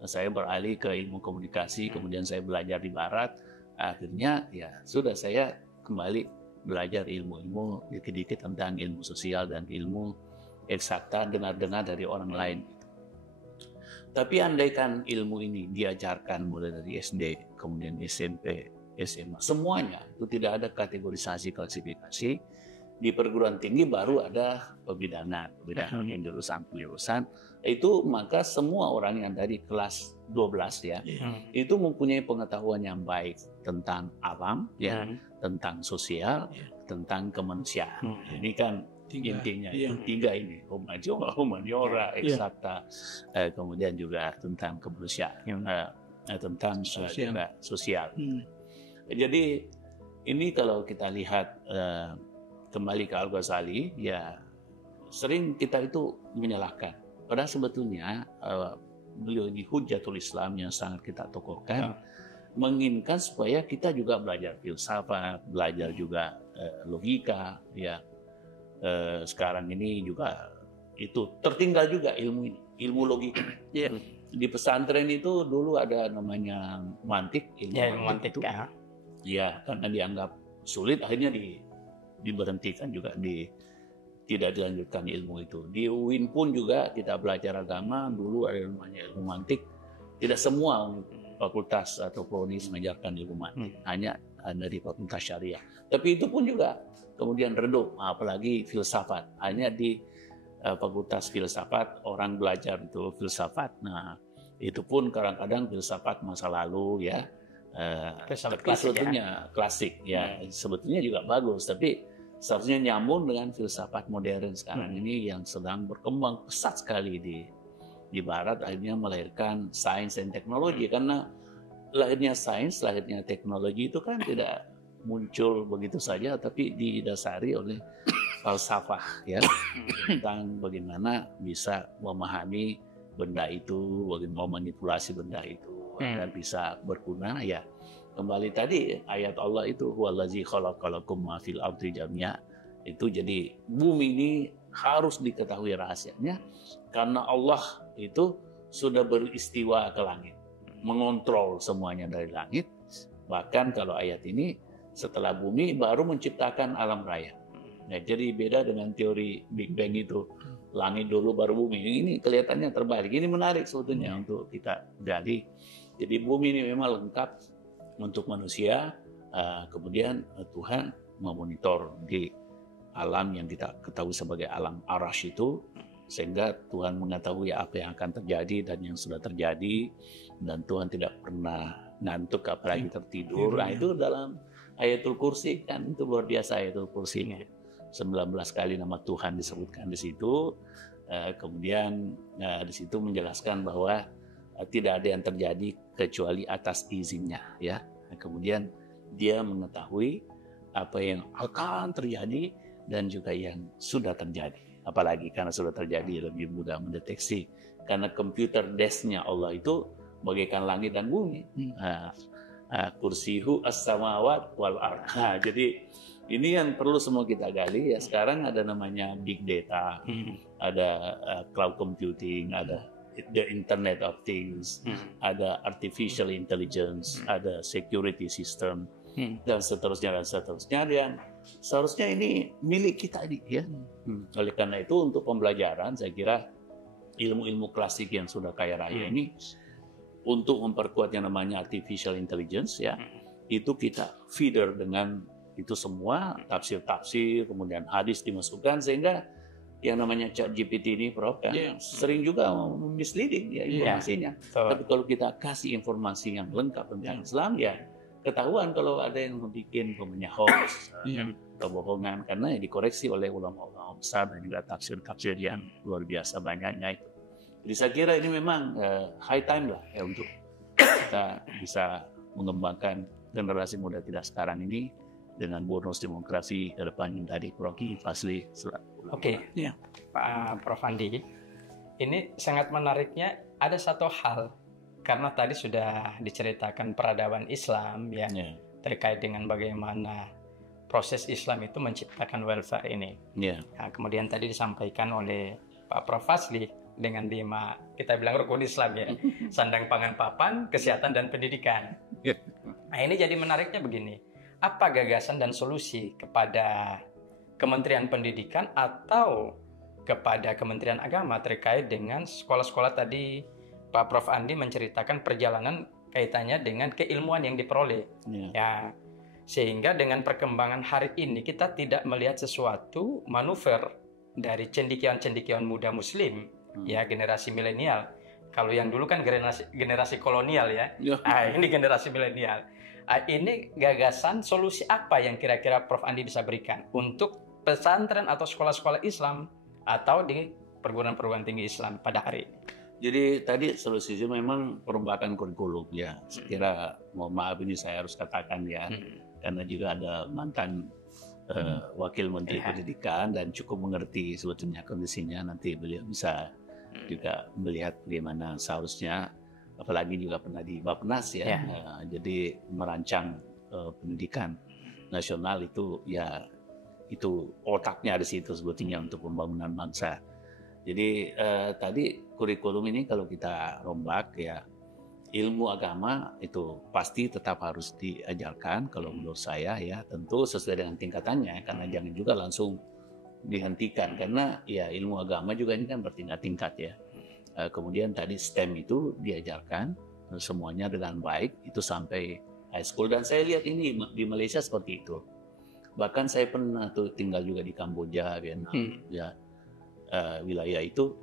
saya beralih ke ilmu komunikasi, kemudian saya belajar di Barat. Akhirnya ya sudah saya kembali belajar ilmu-ilmu dikit-dikit tentang ilmu sosial dan ilmu eksakta, dengar-dengar dari orang lain. Tapi andaikan ilmu ini diajarkan mulai dari SD, kemudian SMP, SMA, semuanya itu tidak ada kategorisasi, klasifikasi. Di perguruan tinggi baru ada pembidanan yang jurusan, itu maka semua orang yang dari kelas 12 ya, itu mempunyai pengetahuan yang baik tentang alam, ya, tentang sosial, tentang kemanusiaan. Ini kan intinya tiga ini, humaniora, eksakta, kemudian juga tentang kemanusiaan, tentang sosial. Jadi ini kalau kita lihat kembali ke Al-Ghazali, ya sering kita itu menyalahkan. Padahal sebetulnya beliau ini Hujjatul Islam yang sangat kita tokohkan, menginginkan supaya kita juga belajar filsafat, belajar juga logika. Ya sekarang ini juga itu tertinggal juga ilmu ini, ilmu logika. Di pesantren itu dulu ada namanya mantik, ilmu mantik itu. Ya karena dianggap sulit, akhirnya diberhentikan juga, tidak dilanjutkan ilmu itu. Di UIN pun juga kita belajar agama, dulu ada namanya ilmu mantik. Tidak semua fakultas atau prodi mengajarkan ilmu mantik, hanya dari fakultas syariah. Tapi itu pun juga kemudian redup, apalagi filsafat. Hanya di fakultas filsafat orang belajar itu filsafat. Nah, itu pun kadang-kadang filsafat masa lalu ya. Tapi sebetulnya klasik ya, sebetulnya juga bagus, tapi seharusnya nyambung dengan filsafat modern sekarang ini yang sedang berkembang pesat sekali di Barat, akhirnya melahirkan sains dan teknologi. Karena lahirnya sains, lahirnya teknologi itu kan tidak muncul begitu saja, tapi didasari oleh falsafah ya, tentang bagaimana bisa memahami benda itu, bagaimana manipulasi benda itu dan bisa berguna. Ya kembali tadi ayat Allah itu, huwallazi khalaqalakum ma fil ardi jami'a. Itu jadi bumi ini harus diketahui rahasianya, karena Allah itu sudah beristiwa ke langit, mengontrol semuanya dari langit. Bahkan kalau ayat ini setelah bumi baru menciptakan alam raya. Nah, jadi beda dengan teori Big Bang itu, langit dulu baru bumi. Ini kelihatannya terbalik. Ini menarik sebetulnya untuk kita gali. Jadi bumi ini memang lengkap untuk manusia. Kemudian Tuhan memonitor di alam yang kita ketahui sebagai alam arash itu, sehingga Tuhan mengetahui apa yang akan terjadi dan yang sudah terjadi, dan Tuhan tidak pernah ngantuk apalagi tertidur. Nah, itu dalam Ayatul Kursi kan, itu luar biasa Ayatul Kursinya. 19 kali nama Tuhan disebutkan di situ. Kemudian di situ menjelaskan bahwa tidak ada yang terjadi kecuali atas izinnya ya. Kemudian dia mengetahui apa yang akan terjadi dan juga yang sudah terjadi. Apalagi karena sudah terjadi lebih mudah mendeteksi, karena komputer desk-nya Allah itu bagaikan langit dan bumi. Kursihu as-samawat wal ardh. Jadi ini yang perlu semua kita gali ya. Sekarang ada namanya big data, ada cloud computing, ada the Internet of Things, ada artificial intelligence, ada security system, dan seterusnya dan seterusnya. Dan seharusnya ini milik kita ini ya. Oleh karena itu untuk pembelajaran saya kira ilmu-ilmu klasik yang sudah kaya raya ini, untuk memperkuat yang namanya artificial intelligence ya, itu kita feeder dengan itu semua tafsir-tafsir, kemudian hadis dimasukkan, sehingga yang namanya ChatGPT ini, Prof, kan sering juga misleading ya informasinya. Tapi kalau kita kasih informasi yang lengkap tentang Islam, ya ketahuan kalau ada yang membuat hoax, kebohongan, karena dikoreksi oleh ulama-ulama besar dan juga tafsir-tafsir yang luar biasa banyaknya itu. Jadi saya kira ini memang high time lah ya untuk kita bisa mengembangkan generasi muda kita sekarang ini dengan bonus demokrasi ke depan yang tadi Prof Fazli. Oke, Pak Prof Andi, ini sangat menariknya ada satu hal, karena tadi sudah diceritakan peradaban Islam ya, terkait dengan bagaimana proses Islam itu menciptakan welfare ini. Nah, kemudian tadi disampaikan oleh Pak Prof Fazli dengan 5, kita bilang rukun Islam ya, sandang pangan papan, kesehatan dan pendidikan. Nah, ini jadi menariknya begini, apa gagasan dan solusi kepada Kementerian Pendidikan atau kepada Kementerian Agama terkait dengan sekolah-sekolah tadi Pak Prof Andi menceritakan perjalanan kaitannya dengan keilmuan yang diperoleh. Ya, sehingga dengan perkembangan hari ini kita tidak melihat sesuatu manuver dari cendekiawan-cendekiawan muda muslim, ya generasi milenial. Kalau yang dulu kan generasi kolonial ya. Ini generasi milenial. Ini gagasan solusi apa yang kira-kira Prof Andi bisa berikan untuk pesantren atau sekolah-sekolah Islam atau di perguruan-perguruan tinggi Islam pada hari ini? Jadi tadi solusinya memang perombakan kurikulum ya. Saya kira, mohon maaf ini saya harus katakan ya, karena juga ada mantan wakil menteri pendidikan dan cukup mengerti sebetulnya kondisinya. Nanti beliau bisa juga melihat bagaimana seharusnya, apalagi juga pernah di Bappenas ya. Jadi merancang pendidikan nasional itu ya, itu otaknya di situ sebetulnya untuk pembangunan bangsa. Jadi tadi kurikulum ini kalau kita rombak ya, ilmu agama itu pasti tetap harus diajarkan kalau menurut saya ya, tentu sesuai dengan tingkatannya, karena jangan juga langsung dihentikan, karena ya ilmu agama juga ini kan bertingkat-tingkat ya. Kemudian tadi STEM itu diajarkan semuanya dengan baik itu sampai high school, dan saya lihat ini di Malaysia seperti itu. Bahkan saya pernah tuh tinggal juga di Kamboja, Vietnam, ya wilayah itu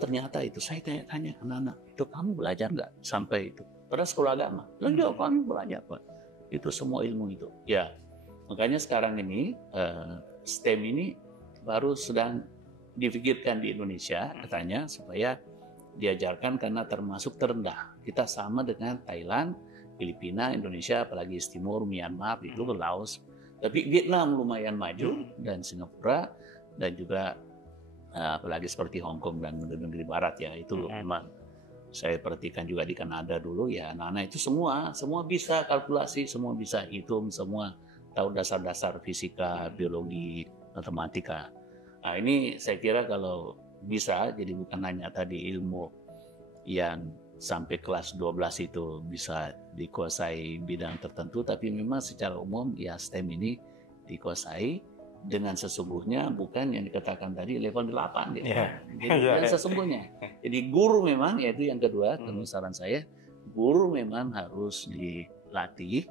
ternyata itu saya tanya anak-anak, itu kamu belajar nggak sampai itu pada sekolah agama? Lalu kamu belajar Pak, itu semua ilmu itu. Ya makanya sekarang ini STEM ini baru sedang dipikirkan di Indonesia katanya supaya diajarkan, karena termasuk terendah. Kita sama dengan Thailand, Filipina, Indonesia, apalagi Timur, Myanmar itu Laos. Tapi Vietnam lumayan maju, dan Singapura, dan juga apalagi seperti Hong Kong dan negeri barat ya, itu memang saya perhatikan juga di Kanada dulu ya, anak-anak itu semua bisa kalkulasi, semua bisa hitung, semua tahu dasar-dasar fisika, biologi, matematika. Nah ini saya kira kalau bisa, jadi bukan hanya tadi ilmu yang sampai kelas 12 itu bisa dikuasai bidang tertentu, tapi memang secara umum ya STEM ini dikuasai dengan sesungguhnya, bukan yang dikatakan tadi level 8 gitu. Jadi sesungguhnya. Jadi guru memang, yaitu yang kedua, saran saya, guru memang harus dilatih,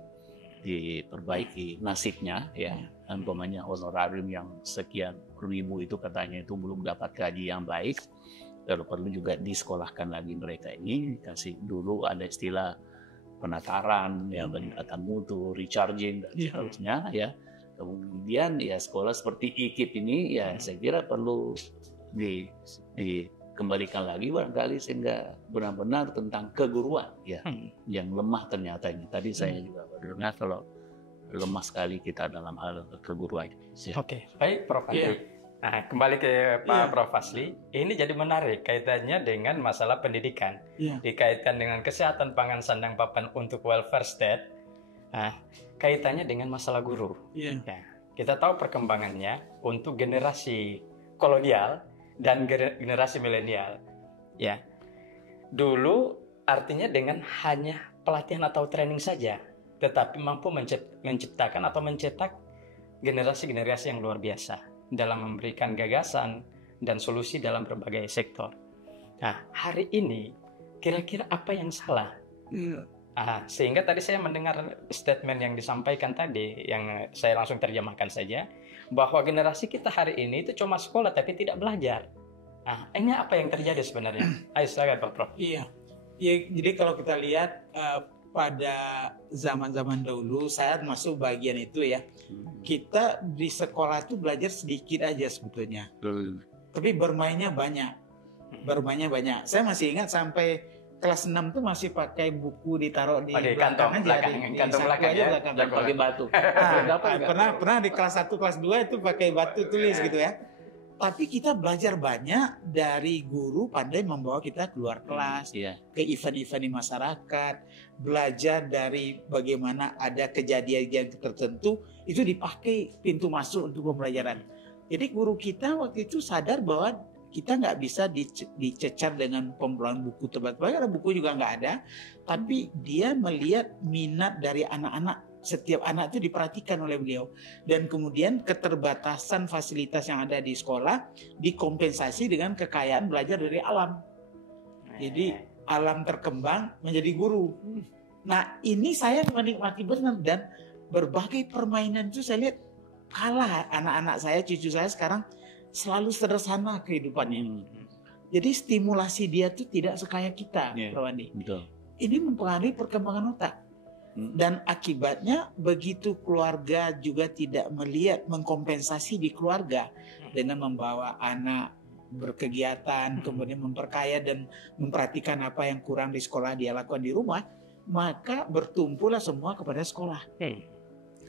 diperbaiki nasibnya ya. Umpamanya honorarium yang sekian ribu itu katanya itu belum dapat gaji yang baik. Kalau perlu juga disekolahkan lagi mereka ini, kasih dulu ada istilah penataran, ya peningkatan mutu, recharging dan seterusnya ya. Kemudian ya sekolah seperti IKIP ini ya saya kira perlu dikembalikan lagi barangkali, sehingga benar-benar tentang keguruan ya yang lemah ternyata ini. Tadi saya juga mendengar kalau lemah sekali kita dalam hal keguruan. Oke, baik Prof Andi. Nah, kembali ke Pak Prof Fazli, ini jadi menarik kaitannya dengan masalah pendidikan, dikaitkan dengan kesehatan pangan sandang papan untuk welfare state. Nah, kaitannya dengan masalah guru. Ya, kita tahu perkembangannya untuk generasi kolonial dan generasi milenial. Ya, dulu artinya dengan hanya pelatihan atau training saja, tetapi mampu menciptakan atau mencetak generasi-generasi yang luar biasa dalam memberikan gagasan dan solusi dalam berbagai sektor. Nah, hari ini kira-kira apa yang salah Sehingga tadi saya mendengar statement yang disampaikan tadi, yang saya langsung terjemahkan saja, bahwa generasi kita hari ini itu cuma sekolah tapi tidak belajar. Ini apa yang terjadi sebenarnya? Ayo silakan Pak Prof. Iya, ya, jadi kalau kita lihat pada zaman-zaman dahulu, saya masuk bagian itu ya, kita di sekolah itu belajar sedikit aja sebetulnya, tapi bermainnya banyak. Saya masih ingat sampai kelas 6 tuh masih pakai buku ditaruh di kantong belakang, kantong belakang ya, pakai batu. Pernah di kelas 1, kelas 2 itu pakai batu tulis gitu ya. Tapi kita belajar banyak dari guru, pandai membawa kita keluar kelas, ke event-event di masyarakat, belajar dari bagaimana ada kejadian tertentu, itu dipakai pintu masuk untuk pembelajaran. Jadi guru kita waktu itu sadar bahwa kita nggak bisa dicecar dengan pembawaan buku tebal-tebal, karena buku juga nggak ada. Tapi dia melihat minat dari anak-anak, setiap anak itu diperhatikan oleh beliau. Dan kemudian keterbatasan fasilitas yang ada di sekolah dikompensasi dengan kekayaan belajar dari alam. Jadi alam terkembang menjadi guru. Nah ini saya menikmati benar, dan berbagai permainan itu saya lihat kalah anak-anak saya, cucu saya sekarang selalu sederhana kehidupannya. Jadi stimulasi dia tuh tidak sekaya kita, Pak Wandi. Ini mempengaruhi perkembangan otak. Dan akibatnya begitu keluarga juga tidak melihat mengkompensasi di keluarga dengan membawa anak berkegiatan, kemudian memperkaya dan memperhatikan apa yang kurang di sekolah dia lakukan di rumah, maka bertumpulah semua kepada sekolah.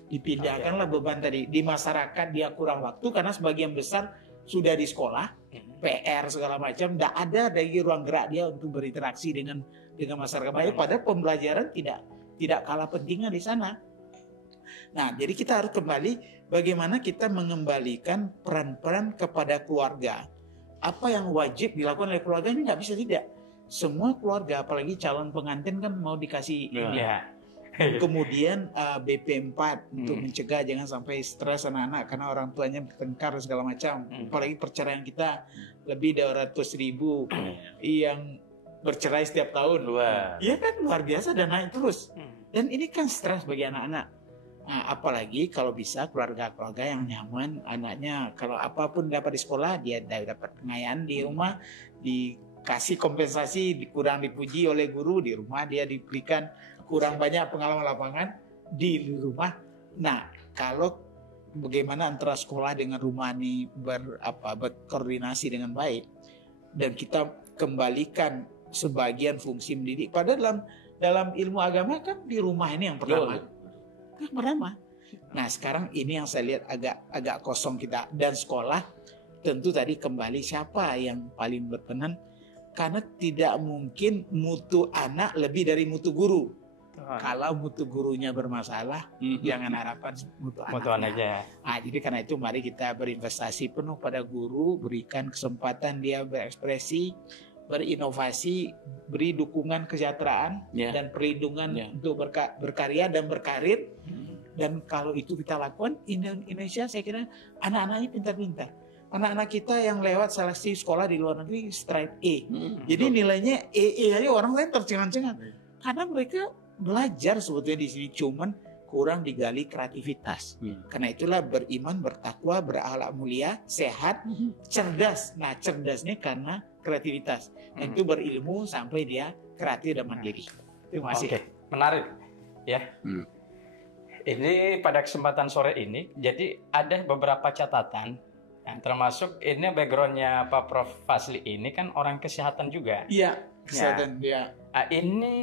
Dipindahkanlah beban tadi di masyarakat, dia kurang waktu karena sebagian besar sudah di sekolah, PR segala macam, tidak ada dari ruang gerak dia untuk berinteraksi dengan masyarakat baik. Padahal pembelajaran tidak kalah pentingnya di sana. Nah, jadi kita harus kembali bagaimana kita mengembalikan peran-peran kepada keluarga. Apa yang wajib dilakukan oleh keluarga ini nggak bisa tidak. Semua keluarga, apalagi calon pengantin kan mau dikasih kemudian BP 4 untuk mencegah jangan sampai stres anak-anak karena orang tuanya bertengkar segala macam. Apalagi perceraian kita lebih dari 200.000 yang bercerai setiap tahun. Iya kan, luar biasa dan naik terus. Dan ini kan stres bagi anak-anak. Nah, apalagi kalau bisa keluarga-keluarga yang nyaman, anaknya kalau apapun dapat di sekolah, dia dapat pengayaan di rumah, dikasih kompensasi, kurang dipuji oleh guru, di rumah dia diberikan kurang banyak pengalaman lapangan di rumah. Nah, kalau bagaimana antara sekolah dengan rumah ini berkoordinasi dengan baik, dan kita kembalikan sebagian fungsi mendidik. Padahal dalam ilmu agama kan di rumah ini yang pertama. Nah, sekarang ini yang saya lihat agak kosong kita. Dan sekolah tentu tadi kembali siapa yang paling berkenan, karena tidak mungkin mutu anak lebih dari mutu guru. Kalau mutu gurunya bermasalah, jangan harapkan mutu anaknya. Jadi karena itu mari kita berinvestasi penuh pada guru, berikan kesempatan dia berekspresi, berinovasi, beri dukungan kesejahteraan dan perlindungan untuk berkarya dan berkarir. Dan kalau itu kita lakukan, Indonesia saya kira anak-anaknya pintar-pintar. Anak-anak kita yang lewat seleksi sekolah di luar negeri straight A. Jadi nilainya E aja, orang lain tercengang-cengang. Karena mereka belajar sebetulnya di sini, cuman kurang digali kreativitas. Karena itulah beriman, bertakwa, berakhlak mulia, sehat, cerdas. Nah, cerdasnya karena kreativitas. Dan itu berilmu sampai dia kreatif dan mandiri. Terima kasih. Menarik ya. Ini pada kesempatan sore ini, jadi ada beberapa catatan, termasuk ini backgroundnya Pak Prof Fazli ini kan orang kesehatan juga. Iya, kesehatan. Ini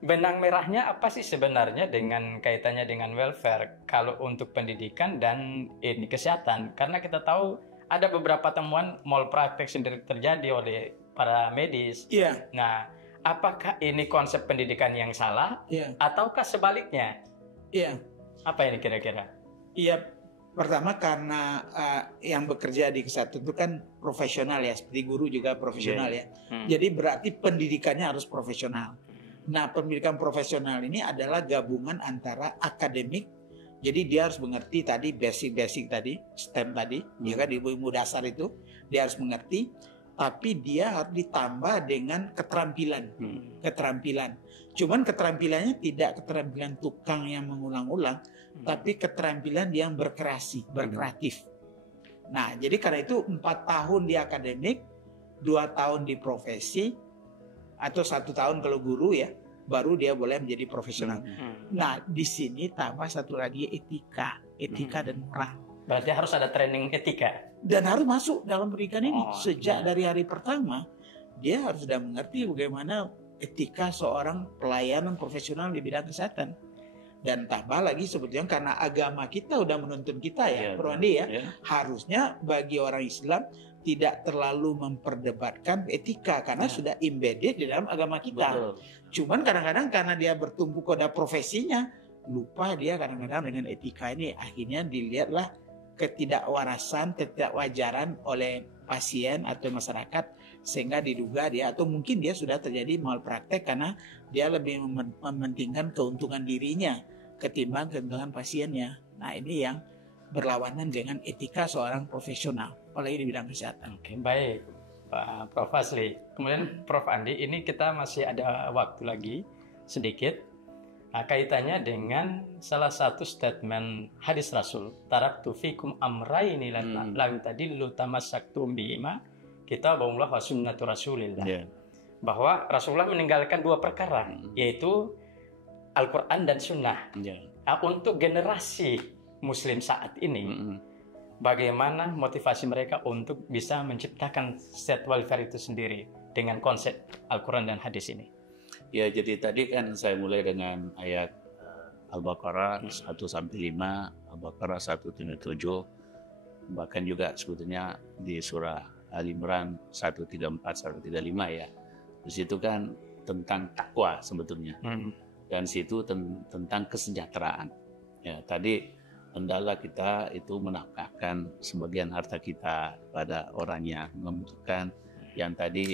benang merahnya apa sih sebenarnya dengan kaitannya dengan welfare kalau untuk pendidikan dan ini kesehatan? Karena kita tahu ada beberapa temuan malpraktek sendiri terjadi oleh para medis. Nah, apakah ini konsep pendidikan yang salah ataukah sebaliknya? Apa ini kira-kira? Pertama karena yang bekerja di kesehatan itu kan profesional ya, seperti guru juga profesional ya. Jadi berarti pendidikannya harus profesional. Nah, pendidikan profesional ini adalah gabungan antara akademik, jadi dia harus mengerti tadi basic tadi, STEM tadi, ya kan, ilmu dasar itu dia harus mengerti. tapi dia harus ditambah dengan keterampilan. Keterampilan. Cuman keterampilannya tidak keterampilan tukang yang mengulang-ulang, tapi keterampilan yang berkreasi, berkreatif. Nah, jadi karena itu 4 tahun di akademik, 2 tahun di profesi, atau 1 tahun kalau guru ya, baru dia boleh menjadi profesional. Nah, di sini tambah satu lagi etika dan moral. Berarti harus ada training etika. Dan harus masuk dalam pendidikan ini. Sejak dari hari pertama, dia harus sudah mengerti bagaimana etika seorang pelayanan profesional di bidang kesehatan. Dan tambah lagi sebetulnya karena agama kita udah menuntun kita ya, Bro Andi ya. Harusnya bagi orang Islam tidak terlalu memperdebatkan etika karena sudah embedded di dalam agama kita. Betul. Cuman kadang-kadang karena dia bertumpu pada profesinya, lupa dia kadang-kadang dengan etika ini. Akhirnya dilihatlah ketidakwarasan, ketidakwajaran oleh pasien atau masyarakat sehingga diduga dia atau mungkin dia sudah terjadi malpraktek karena dia lebih mementingkan keuntungan dirinya ketimbang keuntungan pasiennya. Nah, ini yang berlawanan dengan etika seorang profesional apalagi di bidang kesehatan. Oke, baik Pak Prof Fazli. Kemudian Prof Andi, ini kita masih ada waktu lagi sedikit. Nah, kaitannya dengan salah satu statement hadis Rasul, taraktu fikum amraini lam tadillu tamassaktum bihima kitabullah wa sunnatu Rasulillah. Bahwa Rasulullah meninggalkan 2 perkara, yaitu Al-Quran dan Sunnah. Nah, untuk generasi Muslim saat ini, bagaimana motivasi mereka untuk bisa menciptakan state welfare itu sendiri dengan konsep Al-Quran dan hadis ini? Ya, jadi tadi kan saya mulai dengan ayat Al-Baqarah 1-5, Al-Baqarah 137, bahkan juga sebetulnya di surah Al-Imran 134-135 ya. Di situ kan tentang takwa sebetulnya. Dan situ tentang kesejahteraan. Ya, tadi hendaklah kita itu menafkahkan sebagian harta kita pada orang yang membutuhkan. Yang tadi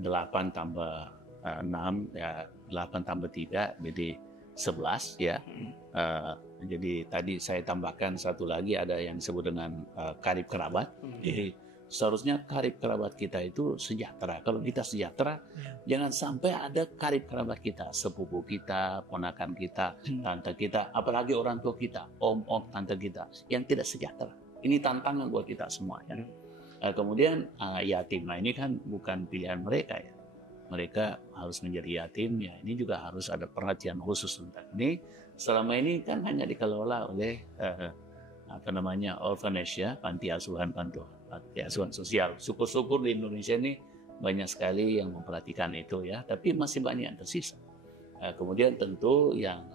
8 tambah 6 ya, 8 tambah 3 jadi 11 ya. Jadi tadi saya tambahkan satu lagi, ada yang disebut dengan karib kerabat. Jadi seharusnya karib kerabat kita itu sejahtera. Kalau kita sejahtera, jangan sampai ada karib kerabat kita, sepupu kita, ponakan kita, tante kita, apalagi orang tua kita, om, tante kita yang tidak sejahtera. Ini tantangan buat kita semua ya. Kemudian yatim, nah ini kan bukan pilihan mereka ya. Mereka harus menjadi yatim ya. Ini juga harus ada perhatian khusus tentang ini. Selama ini kan hanya dikelola oleh orphanage ya, panti asuhan sosial. Syukur-syukur di Indonesia ini banyak sekali yang memperhatikan itu ya, tapi masih banyak yang tersisa. Kemudian tentu yang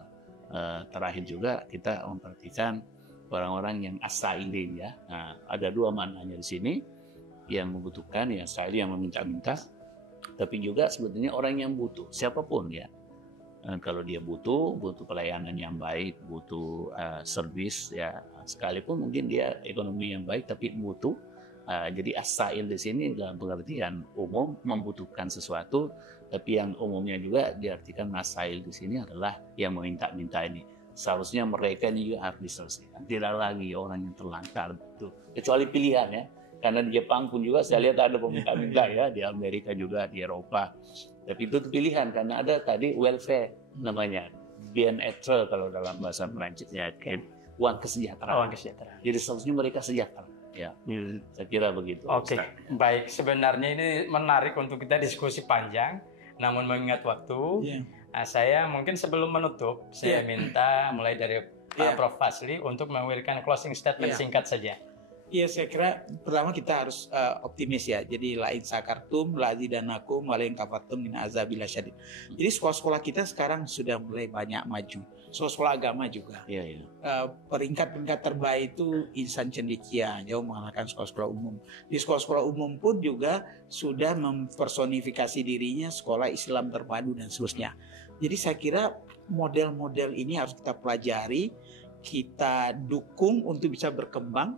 terakhir juga kita memperhatikan orang-orang yang as-sailin ya. Nah, ada 2 maknanya di sini, yang membutuhkan ya, sail yang meminta-minta, tapi juga sebetulnya orang yang butuh, siapapun ya. Kalau dia butuh pelayanan yang baik, butuh servis ya, sekalipun mungkin dia ekonomi yang baik tapi butuh. Jadi as-sail di sini dalam pengertian umum membutuhkan sesuatu, tapi yang umumnya juga diartikan as-sail di sini adalah yang meminta-minta ini. Seharusnya mereka ini juga harus diselesaikan. Tidak lagi orang yang terlantar itu, kecuali pilihan ya. Karena di Jepang pun juga saya lihat ada peminta-minta ya, di Amerika juga, di Eropa. Tapi itu pilihan karena ada tadi welfare namanya, bien-être kalau dalam bahasa Perancis ya, kayak uang kesejahteraan. Jadi seharusnya mereka sejahtera. Ya, saya kira begitu. Oke, baik. Sebenarnya ini menarik untuk kita diskusi panjang, namun mengingat waktu, saya mungkin sebelum menutup, saya minta mulai dari Pak Prof Fazli untuk memberikan closing statement singkat saja. Iya, saya kira pertama kita harus optimis ya. Jadi lain sakartum, lazidanakum, walain kafartum min azabil syadid. Jadi sekolah-sekolah kita sekarang sudah mulai banyak maju. Sekolah-sekolah agama juga. Peringkat-peringkat terbaik itu Insan Cendekia, jauh mengalahkan sekolah-sekolah umum. Di sekolah-sekolah umum pun juga sudah mempersonifikasi dirinya sekolah Islam terpadu dan seterusnya. Jadi saya kira model-model ini harus kita pelajari, kita dukung untuk bisa berkembang,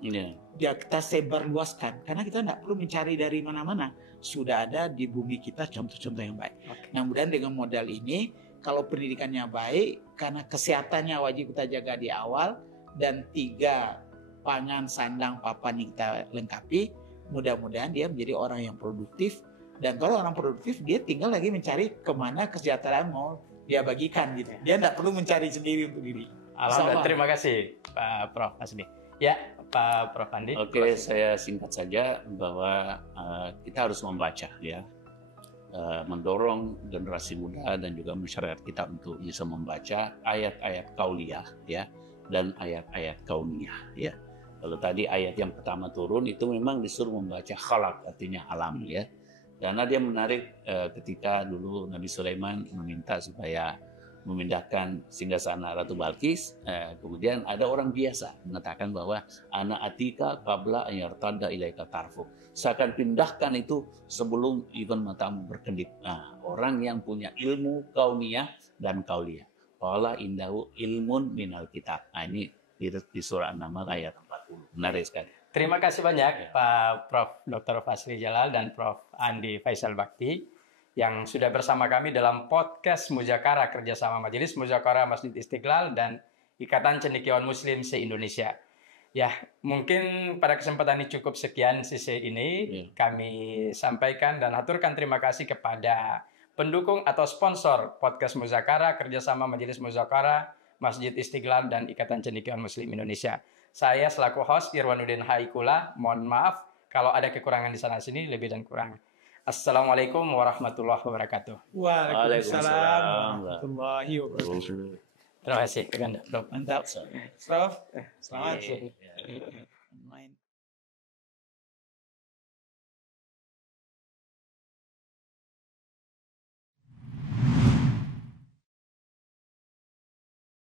ya kita sebarluaskan, karena kita tidak perlu mencari dari mana-mana, sudah ada di bumi kita contoh-contoh yang baik. Kemudian dengan modal ini, kalau pendidikannya baik, karena kesehatannya wajib kita jaga di awal, dan 3 pangan, sandang, papan yang kita lengkapi, mudah-mudahan dia menjadi orang yang produktif. Dan kalau orang produktif, dia tinggal lagi mencari kemana kesejahteraan mau dia bagikan gitu. Dia tidak perlu mencari sendiri untuk diri. Alhamdulillah, terima kasih Pak Prof Hasbi. Ya, Pak Prof Andi. Oke, saya singkat saja bahwa kita harus membaca ya, mendorong generasi muda dan juga masyarakat kita untuk bisa membaca ayat-ayat kauliyah ya dan ayat-ayat kauniyah ya. Kalau tadi ayat yang pertama turun itu memang disuruh membaca khalaq, artinya alam ya. Karena dia menarik ketika dulu Nabi Sulaiman meminta supaya memindahkan singgasana Ratu Balkis, kemudian ada orang biasa mengatakan bahwa ana atika qabla an yartadda ilaika tarfuk. Saya akan pindahkan itu sebelum even matamu berkedip. Nah, orang yang punya ilmu kauniyah dan kauliyah. Qala indahu ilmun minal kitab. Nah, ini di surah An-Naml ayat 40. Menarik sekali. Terima kasih banyak Pak Prof Dr. Fasri Jalal dan Prof Andi Faisal Bakti yang sudah bersama kami dalam podcast Muzakara kerjasama Majelis Muzakara Masjid Istiqlal dan Ikatan Cendekiawan Muslim se-Indonesia. Ya, mungkin pada kesempatan ini cukup sekian sisi ini kami sampaikan dan aturkan terima kasih kepada pendukung atau sponsor podcast Muzakara kerjasama Majelis Muzakara Masjid Istiqlal dan Ikatan Cendekiawan Muslim Indonesia. Saya selaku host Irwanuddin Haikula, mohon maaf kalau ada kekurangan di sana sini lebih dan kurang. Assalamualaikum warahmatullahi wabarakatuh. Waalaikumsalam warahmatullahi wabarakatuh. Terima kasih. Mantap. Prof, selamat. Main.